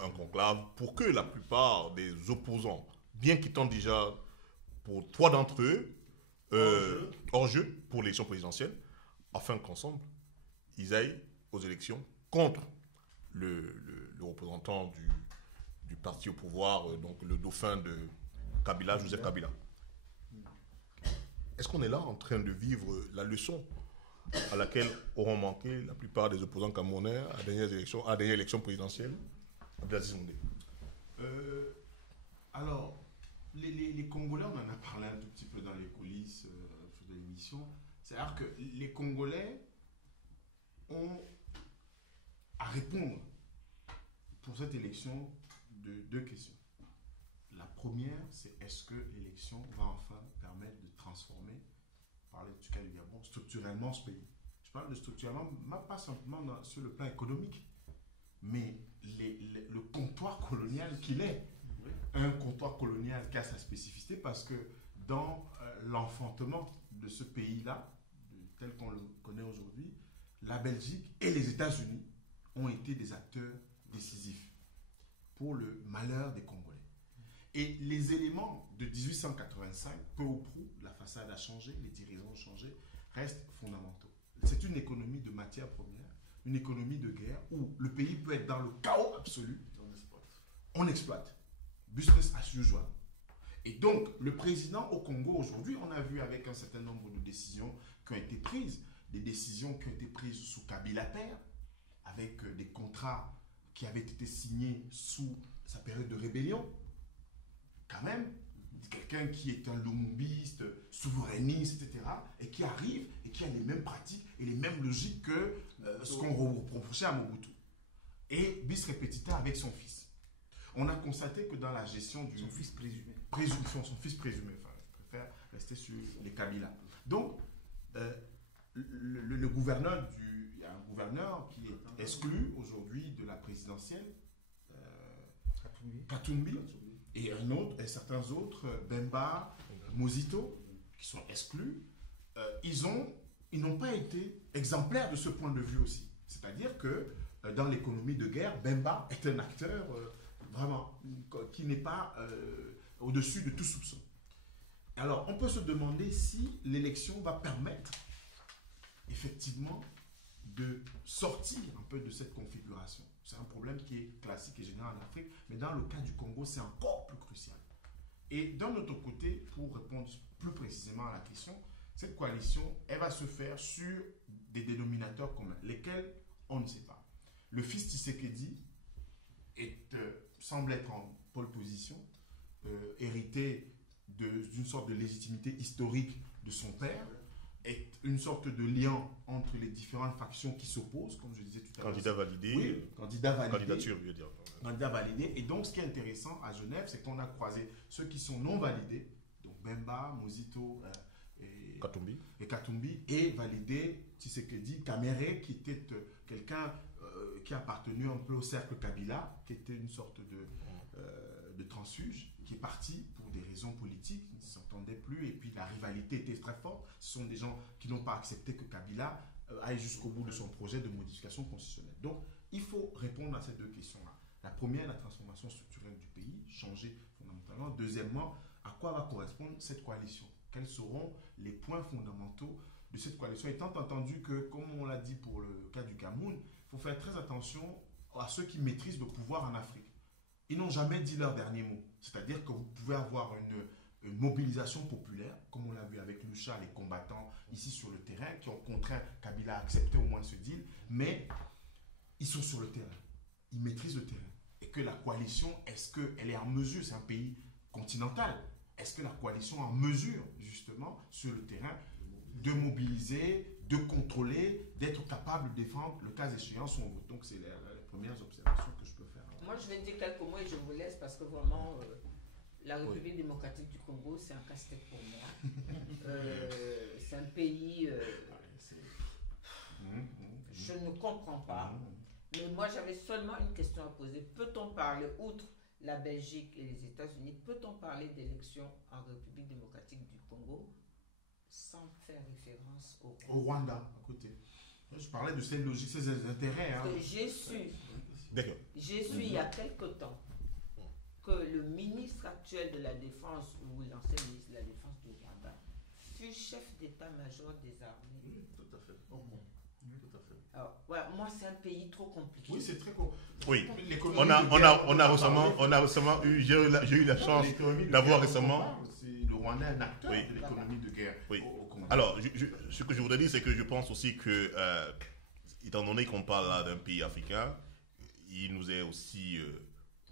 un conclave pour que la plupart des opposants, bien qu'ils tentent déjà pour 3 d'entre eux hors jeu pour l'élection présidentielle, afin qu'ensemble ils aillent aux élections contre le représentant du parti au pouvoir, donc le dauphin de Kabila, Joseph Kabila. Est-ce qu'on est là en train de vivre la leçon à laquelle auront manqué la plupart des opposants camerounais à la dernière élection présidentielle? Alors, les Congolais, on en a parlé un tout petit peu dans les coulisses de l'émission. C'est-à-dire que les Congolais ont à répondre pour cette élection de 2 questions. La première, c'est est-ce que l'élection va enfin permettre de transformer, parler du cas du Gabon, structurellement ce pays. Je parle de structurellement, pas simplement sur le plan économique, mais le comptoir colonial qu'il est. Un comptoir colonial qui a sa spécificité parce que dans l'enfantement de ce pays-là, tel qu'on le connaît aujourd'hui, la Belgique et les États-Unis ont été des acteurs décisifs pour le malheur des Congolais. Et les éléments de 1885, peu ou prou, la façade a changé, les dirigeants ont changé, restent fondamentaux. C'est une économie de matières premières, une économie de guerre où le pays peut être dans le chaos absolu. On exploite. Business as usual. Et donc, le président au Congo aujourd'hui, on a vu avec un certain nombre de décisions qui ont été prises, des décisions qui ont été prises sous Kabila père, avec des contrats qui avaient été signés sous sa période de rébellion. Quand même, quelqu'un qui est un lumumbiste, souverainiste, etc., et qui arrive et qui a les mêmes pratiques et les mêmes logiques que ce qu'on reprochait à Mobutu. Et bis repetita avec son fils. On a constaté que dans la gestion du... Son fils présumé. Son fils présumé, préfèrent rester sur les Kabila. Donc, le gouverneur il y a un gouverneur qui est exclu aujourd'hui de la présidentielle, Katumbi, et certains autres, Bemba, Mosito, qui sont exclus. Ils n'ont pas été exemplaires de ce point de vue aussi. C'est-à-dire que dans l'économie de guerre, Bemba est un acteur vraiment qui n'est pas au-dessus de tout soupçon. Alors, on peut se demander si l'élection va permettre effectivement de sortir un peu de cette configuration. C'est un problème qui est classique et général en Afrique, mais dans le cas du Congo, c'est encore plus crucial. Et d'un autre côté, pour répondre plus précisément à la question, cette coalition, elle va se faire sur des dénominateurs communs, lesquels on ne sait pas. Le fils Tshisekedi semble être en pole position, hérité d'une sorte de légitimité historique de son père, est une sorte de lien entre les différentes factions qui s'opposent, comme je disais tout à l'heure. Candidat validé. Oui, candidat validé. Candidature, je veux dire. Candidat validé. Et donc, ce qui est intéressant à Genève, c'est qu'on a croisé ceux qui sont non validés, donc Bemba, Mosito et Katumbi, et validé Tshisekedi, Kamere, qui était quelqu'un qui a appartenu un peu au cercle Kabila, qui était une sorte de transfuge, qui est parti pour des raisons politiques, ils ne s'entendaient plus, et puis la rivalité était très forte. Ce sont des gens qui n'ont pas accepté que Kabila aille jusqu'au bout de son projet de modification constitutionnelle. Donc, il faut répondre à ces deux questions-là. La première, la transformation structurelle du pays, changer fondamentalement. Deuxièmement, à quoi va correspondre cette coalition? Quels seront les points fondamentaux de cette coalition? Étant entendu que, comme on l'a dit pour le cas du Cameroun, il faut faire très attention à ceux qui maîtrisent le pouvoir en Afrique. Ils n'ont jamais dit leur dernier mot. C'est-à-dire que vous pouvez avoir une mobilisation populaire, comme on l'a vu avec Lucha, les combattants ici sur le terrain, qui ont contraint Kabila à accepter au moins ce deal, mais ils sont sur le terrain. Ils maîtrisent le terrain. Et que la coalition, est-ce qu'elle est en mesure, c'est un pays continental, est-ce que la coalition est en mesure, justement, sur le terrain, de mobiliser, de contrôler, d'être capable de défendre, le cas échéant, son vote? Donc, c'est les premières observations que je peux faire. Moi, je vais dire quelques mots et je vous laisse parce que vraiment, la République démocratique du Congo, c'est un casse-tête pour moi. C'est un pays... je ne comprends pas. Mais moi, j'avais seulement une question à poser. Peut-on parler, outre la Belgique et les États-Unis, peut-on parler d'élections en République démocratique du Congo sans faire référence au Rwanda, à côté? Je parlais de ces logiques, ces intérêts. Hein. J'ai su il y a quelque temps que le ministre actuel de la Défense, ou l'ancien ministre de la Défense du Rwanda, fut chef d'état-major des armées. Oui, tout à fait. Tout à fait. Alors, voilà, moi, c'est un pays trop compliqué. Oui, c'est très compliqué. Oui, on a récemment eu, j'ai eu la chance d'avoir récemment... Le Rwanda est un acteur de l'économie de guerre. Oui. Alors, ce que je voudrais dire, c'est que je pense aussi que, étant donné qu'on parle là d'un pays africain, il nous est aussi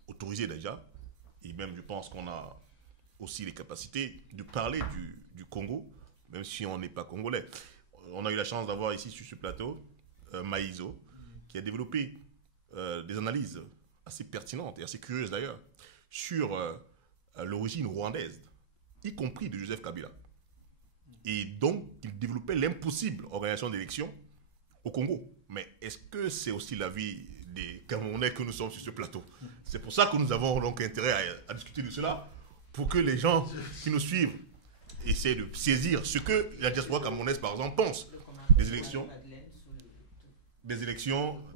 autorisé déjà, et même je pense qu'on a aussi les capacités de parler du Congo, même si on n'est pas congolais. On a eu la chance d'avoir ici sur ce plateau Maïzo, qui a développé des analyses assez pertinentes et assez curieuses d'ailleurs sur l'origine rwandaise, y compris de Joseph Kabila. Et donc, il développait l'impossible organisation d'élections au Congo. Mais est-ce que c'est aussi l'avis des Camerounais que nous sommes sur ce plateau? C'est pour ça que nous avons donc intérêt à discuter de cela, pour que les gens qui nous suivent essaient de saisir ce que la diaspora camerounaise, par exemple, pense des élections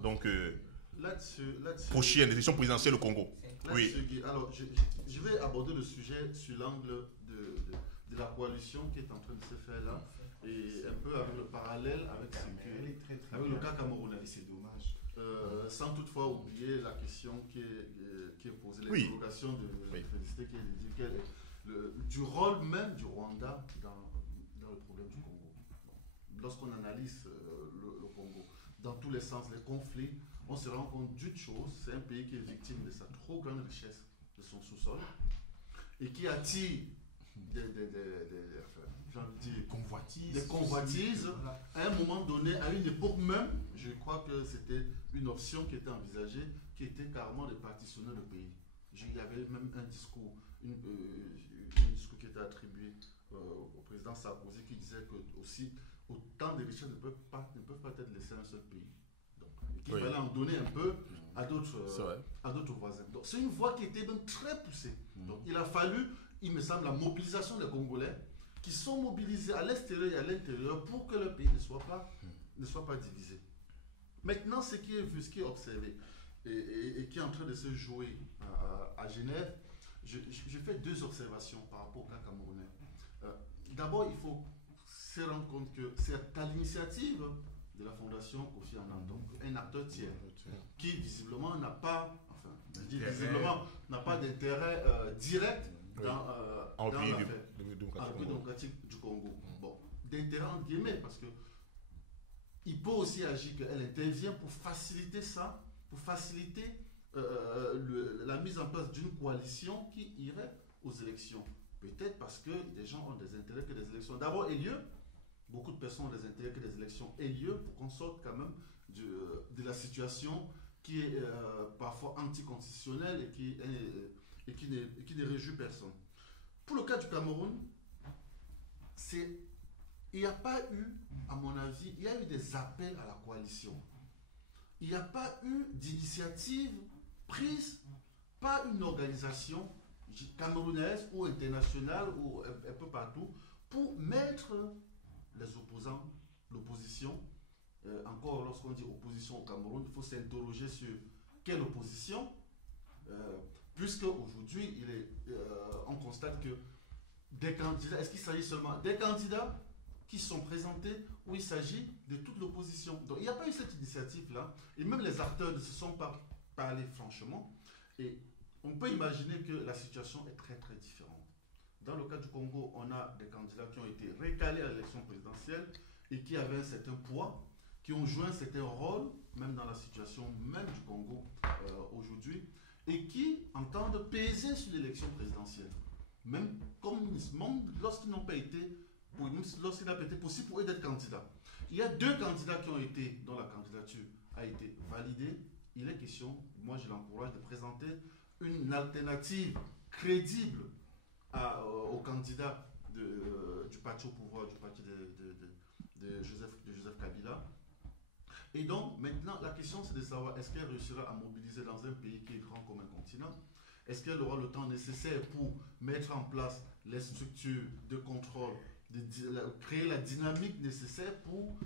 donc prochaines, des élections présidentielles au Congo. Oui. Alors, je vais aborder le sujet sur l'angle de la coalition qui est en train de se faire là, et un peu avec le parallèle avec, avec le cas camerounais. C'est dommage. Sans toutefois oublier la question qui est posée, l'interrogation de Félicité qui est du rôle même du Rwanda dans le problème du Congo. Lorsqu'on analyse le Congo, dans tous les sens, les conflits, on se rend compte d'une chose, c'est un pays qui est victime de sa trop grande richesse, de son sous-sol, et qui attire des convoitises. À un moment donné, à une époque même, je crois que c'était une option qui était envisagée, qui était carrément de partitionner le pays. Il y avait même un discours, un discours qui était attribué au président Sarkozy qui disait que aussi autant de richesses ne peuvent pas être laissées à un seul pays. Donc, il fallait en donner un peu à d'autres voisins. Donc, c'est une voie qui était donc très poussée. Donc, il a fallu, il me semble, la mobilisation des Congolais qui sont mobilisés à l'extérieur et à l'intérieur pour que le pays ne soit pas divisé. Maintenant, ce qui est vu, ce qui est observé et qui est en train de se jouer à Genève, je fais deux observations par rapport au cas camerounais. D'abord, il faut se rendre compte que c'est à l'initiative de la Fondation Kofi Annan, donc un acteur tiers, qui visiblement n'a pas, d'intérêt direct dans l'affaire démocratique du Congo. Bon, d'intérêt en guillemets, parce que il peut aussi agir qu'elle intervient pour faciliter ça, pour faciliter la mise en place d'une coalition qui irait aux élections. Peut-être parce que des gens ont des intérêts que des élections d'abord aient lieu. Beaucoup de personnes ont des intérêts que des élections aient lieu pour qu'on sorte quand même de la situation qui est parfois anticonstitutionnelle et qui ne réjouit personne. Pour le cas du Cameroun, il n'y a pas eu, à mon avis, il y a eu des appels à la coalition. Il n'y a pas eu d'initiative prise par une organisation camerounaise ou internationale ou un peu partout pour mettre les opposants, l'opposition. Encore, lorsqu'on dit opposition au Cameroun, il faut s'interroger sur quelle opposition, puisque aujourd'hui, on constate que des candidats, est-ce qu'il s'agit seulement des candidats qui sont présentés ou il s'agit de toute l'opposition? Donc il n'y a pas eu cette initiative-là, et même les acteurs ne se sont pas parlé franchement, et on peut imaginer que la situation est très très différente. Dans le cas du Congo, on a des candidats qui ont été recalés à l'élection présidentielle et qui avaient un certain poids, qui ont joué un certain rôle, même dans la situation même du Congo aujourd'hui, et qui entendent peser sur l'élection présidentielle. Même lorsqu'ils n'ont pas été, lorsqu'il n'a pas été possible pour eux d'être candidats. Il y a deux candidats dont la candidature a été validée. Il est question, moi je l'encourage, de présenter une alternative crédible au candidat du parti au pouvoir, du parti de Joseph Kabila. Et donc, maintenant, la question, c'est de savoir, est-ce qu'elle réussira à mobiliser dans un pays qui est grand comme un continent? Est-ce qu'elle aura le temps nécessaire pour mettre en place les structures de contrôle, créer la dynamique nécessaire pour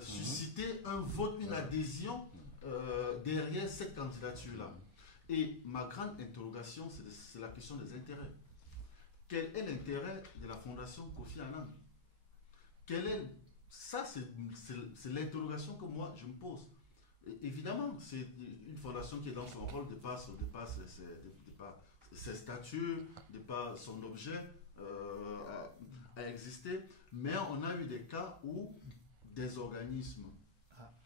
susciter un vote, une adhésion derrière cette candidature-là? Et ma grande interrogation, c'est la question des intérêts. Quel est l'intérêt de la Fondation Kofi Annan? Ça, c'est l'interrogation que moi, je me pose. Et évidemment, c'est une fondation qui est dans son rôle de par ses statuts, de par son objet à exister. Mais on a eu des cas où des organismes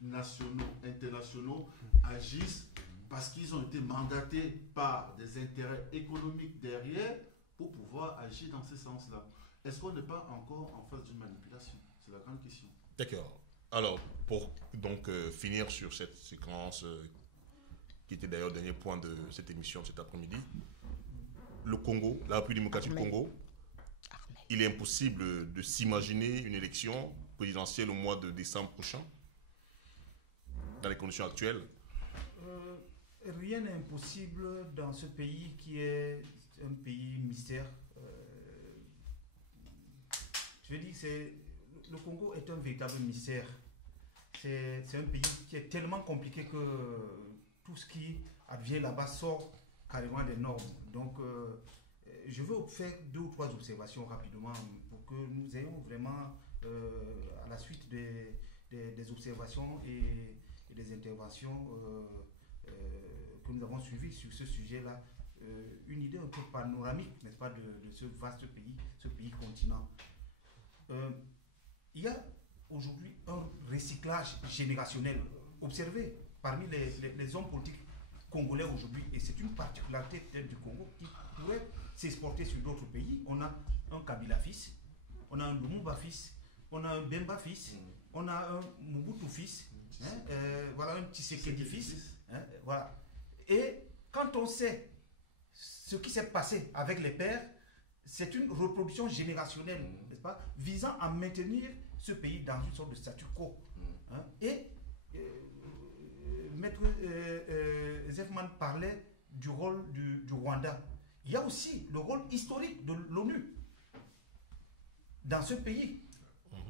nationaux, internationaux agissent parce qu'ils ont été mandatés par des intérêts économiques derrière pour pouvoir agir dans ce sens-là. Est-ce qu'on n'est pas encore en face d'une manipulation? C'est la grande question. D'accord. Alors, pour donc finir sur cette séquence qui était d'ailleurs le dernier point de cette émission cet après-midi, le Congo, la République démocratique du Congo, il est impossible de s'imaginer une élection présidentielle au mois de décembre prochain dans les conditions actuelles. Rien n'est impossible dans ce pays qui est un pays mystère. Je veux dire, le Congo est un véritable mystère. C'est un pays qui est tellement compliqué que tout ce qui advient là-bas sort carrément des normes. Donc, je veux faire 2 ou 3 observations rapidement pour que nous ayons vraiment, à la suite des observations et des interventions que nous avons suivies sur ce sujet-là, une idée un peu panoramique, n'est-ce pas, de ce vaste pays, ce pays continent. Il y a aujourd'hui un recyclage générationnel observé parmi les hommes politiques congolais aujourd'hui, et c'est une particularité peut-être du Congo qui pourrait s'exporter sur d'autres pays. On a un Kabila fils, on a un Lumumba fils, on a un Bemba fils, on a un Mobutu fils, voilà, un Tshisekedi fils, voilà. Et quand on sait ce qui s'est passé avec les pères, c'est une reproduction générationnelle, n'est-ce pas, visant à maintenir ce pays dans une sorte de statu quo. Hein, et Maître Zefman parlait du rôle du Rwanda. Il y a aussi le rôle historique de l'ONU dans ce pays.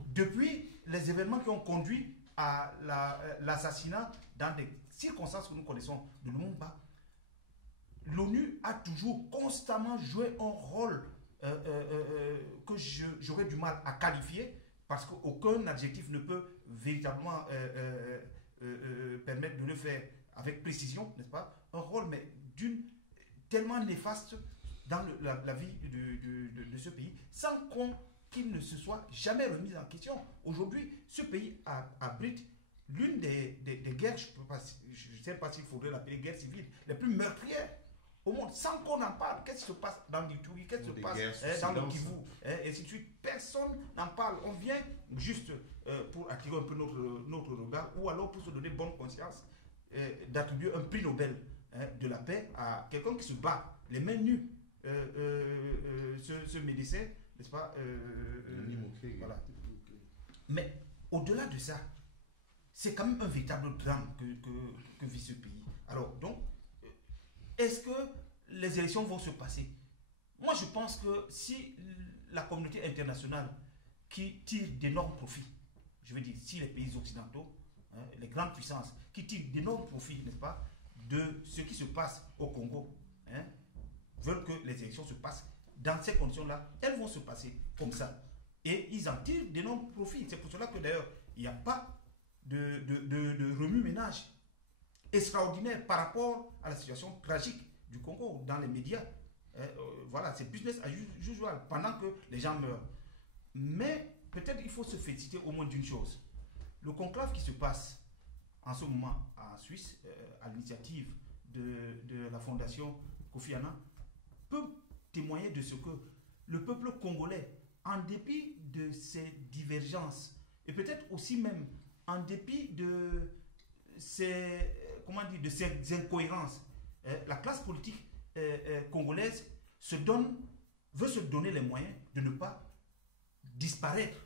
Depuis les événements qui ont conduit à l'assassinat dans des circonstances que nous connaissons de Lumumba, l'ONU a toujours constamment joué un rôle que j'aurais du mal à qualifier, parce qu'aucun adjectif ne peut véritablement permettre de le faire avec précision, n'est-ce pas? Un rôle, mais tellement néfaste dans la vie de ce pays, sans qu'il ne se soit jamais remis en question. Aujourd'hui, ce pays abrite l'une des guerres, je ne sais pas s'il faudrait l'appeler guerre civile, les plus meurtrières au monde, sans qu'on en parle. Qu'est-ce qui se passe dans l'Ituri, qu'est-ce qui se passe dans le Kivu, et ainsi de suite. Personne n'en parle. On vient juste pour attirer un peu notre regard, ou alors pour se donner bonne conscience d'attribuer un prix Nobel de la paix à quelqu'un qui se bat les mains nues. Ce médecin, n'est-ce pas, voilà. Mais au-delà de ça, c'est quand même un véritable drame que vit ce pays. Alors, donc, est-ce que les élections vont se passer? Moi, je pense que si la communauté internationale qui tire d'énormes profits, je veux dire, si les pays occidentaux, les grandes puissances, qui tirent d'énormes profits, n'est-ce pas, de ce qui se passe au Congo, veulent que les élections se passent dans ces conditions-là, elles vont se passer comme ça. Et ils en tirent d'énormes profits. C'est pour cela que d'ailleurs, il n'y a pas de remue-ménage extraordinaire par rapport à la situation tragique du Congo dans les médias. Voilà, c'est business as usual pendant que les gens meurent. Mais peut-être il faut se féliciter au moins d'une chose. Le conclave qui se passe en ce moment en Suisse, à l'initiative de la fondation Kofi Annan, peut témoigner de ce que le peuple congolais, en dépit de ses divergences, et peut-être aussi même en dépit de ces incohérences, la classe politique congolaise veut se donner les moyens de ne pas disparaître,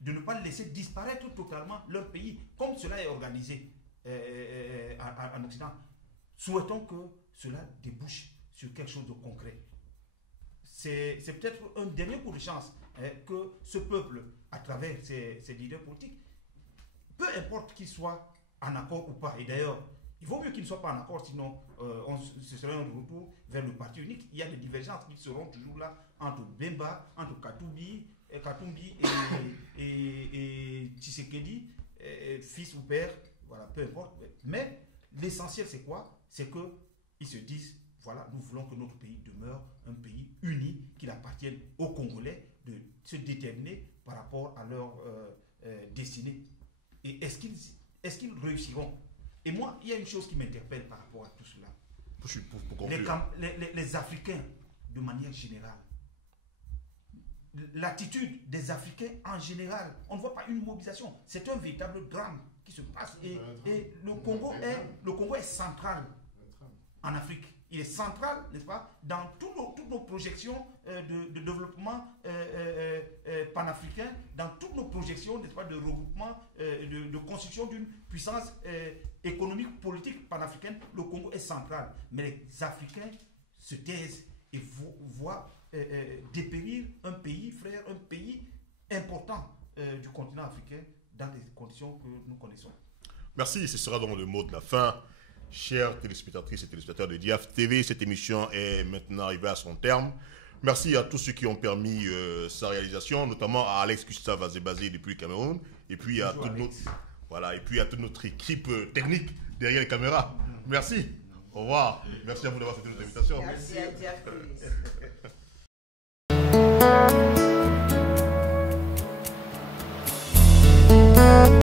de ne pas laisser disparaître totalement leur pays, comme cela est organisé en Occident. Souhaitons que cela débouche sur quelque chose de concret. C'est peut-être un dernier coup de chance que ce peuple, à travers ses leaders politiques, peu importe qu'il soit en accord ou pas, et d'ailleurs, il vaut mieux qu'il ne soit pas en accord, sinon ce serait un retour vers le parti unique. Il y a des divergences qui seront toujours là entre Bemba, entre Katumbi et Tshisekedi, fils ou père, voilà, peu importe. Mais l'essentiel, c'est quoi? C'est qu'ils se disent, voilà, nous voulons que notre pays demeure un pays uni, qu'il appartienne aux Congolais de se déterminer par rapport à leur destinée. Et est-ce qu'ils réussiront? Et moi, il y a une chose qui m'interpelle par rapport à tout cela. Les Africains, de manière générale, l'attitude des Africains en général, on ne voit pas une mobilisation. C'est un véritable drame qui se passe. Et le Congo est central en Afrique. Il est central, n'est-ce pas, dans toutes nos projections de développement panafricain, dans toutes nos projections, n'est-ce pas, de regroupement, de construction d'une puissance économique, politique panafricaine. Le Congo est central. Mais les Africains se taisent et voient dépérir un pays frère, un pays important du continent africain dans des conditions que nous connaissons. Merci, ce sera donc le mot de la fin. Chères téléspectatrices et téléspectateurs de DIAF TV, cette émission est maintenant arrivée à son terme. Merci à tous ceux qui ont permis sa réalisation, notamment à Alex Gustave Azebazé depuis le Cameroun, et puis à toute notre équipe technique derrière les caméras. Merci. Au revoir. Merci à vous d'avoir fait notre invitation. Merci à DIAF TV.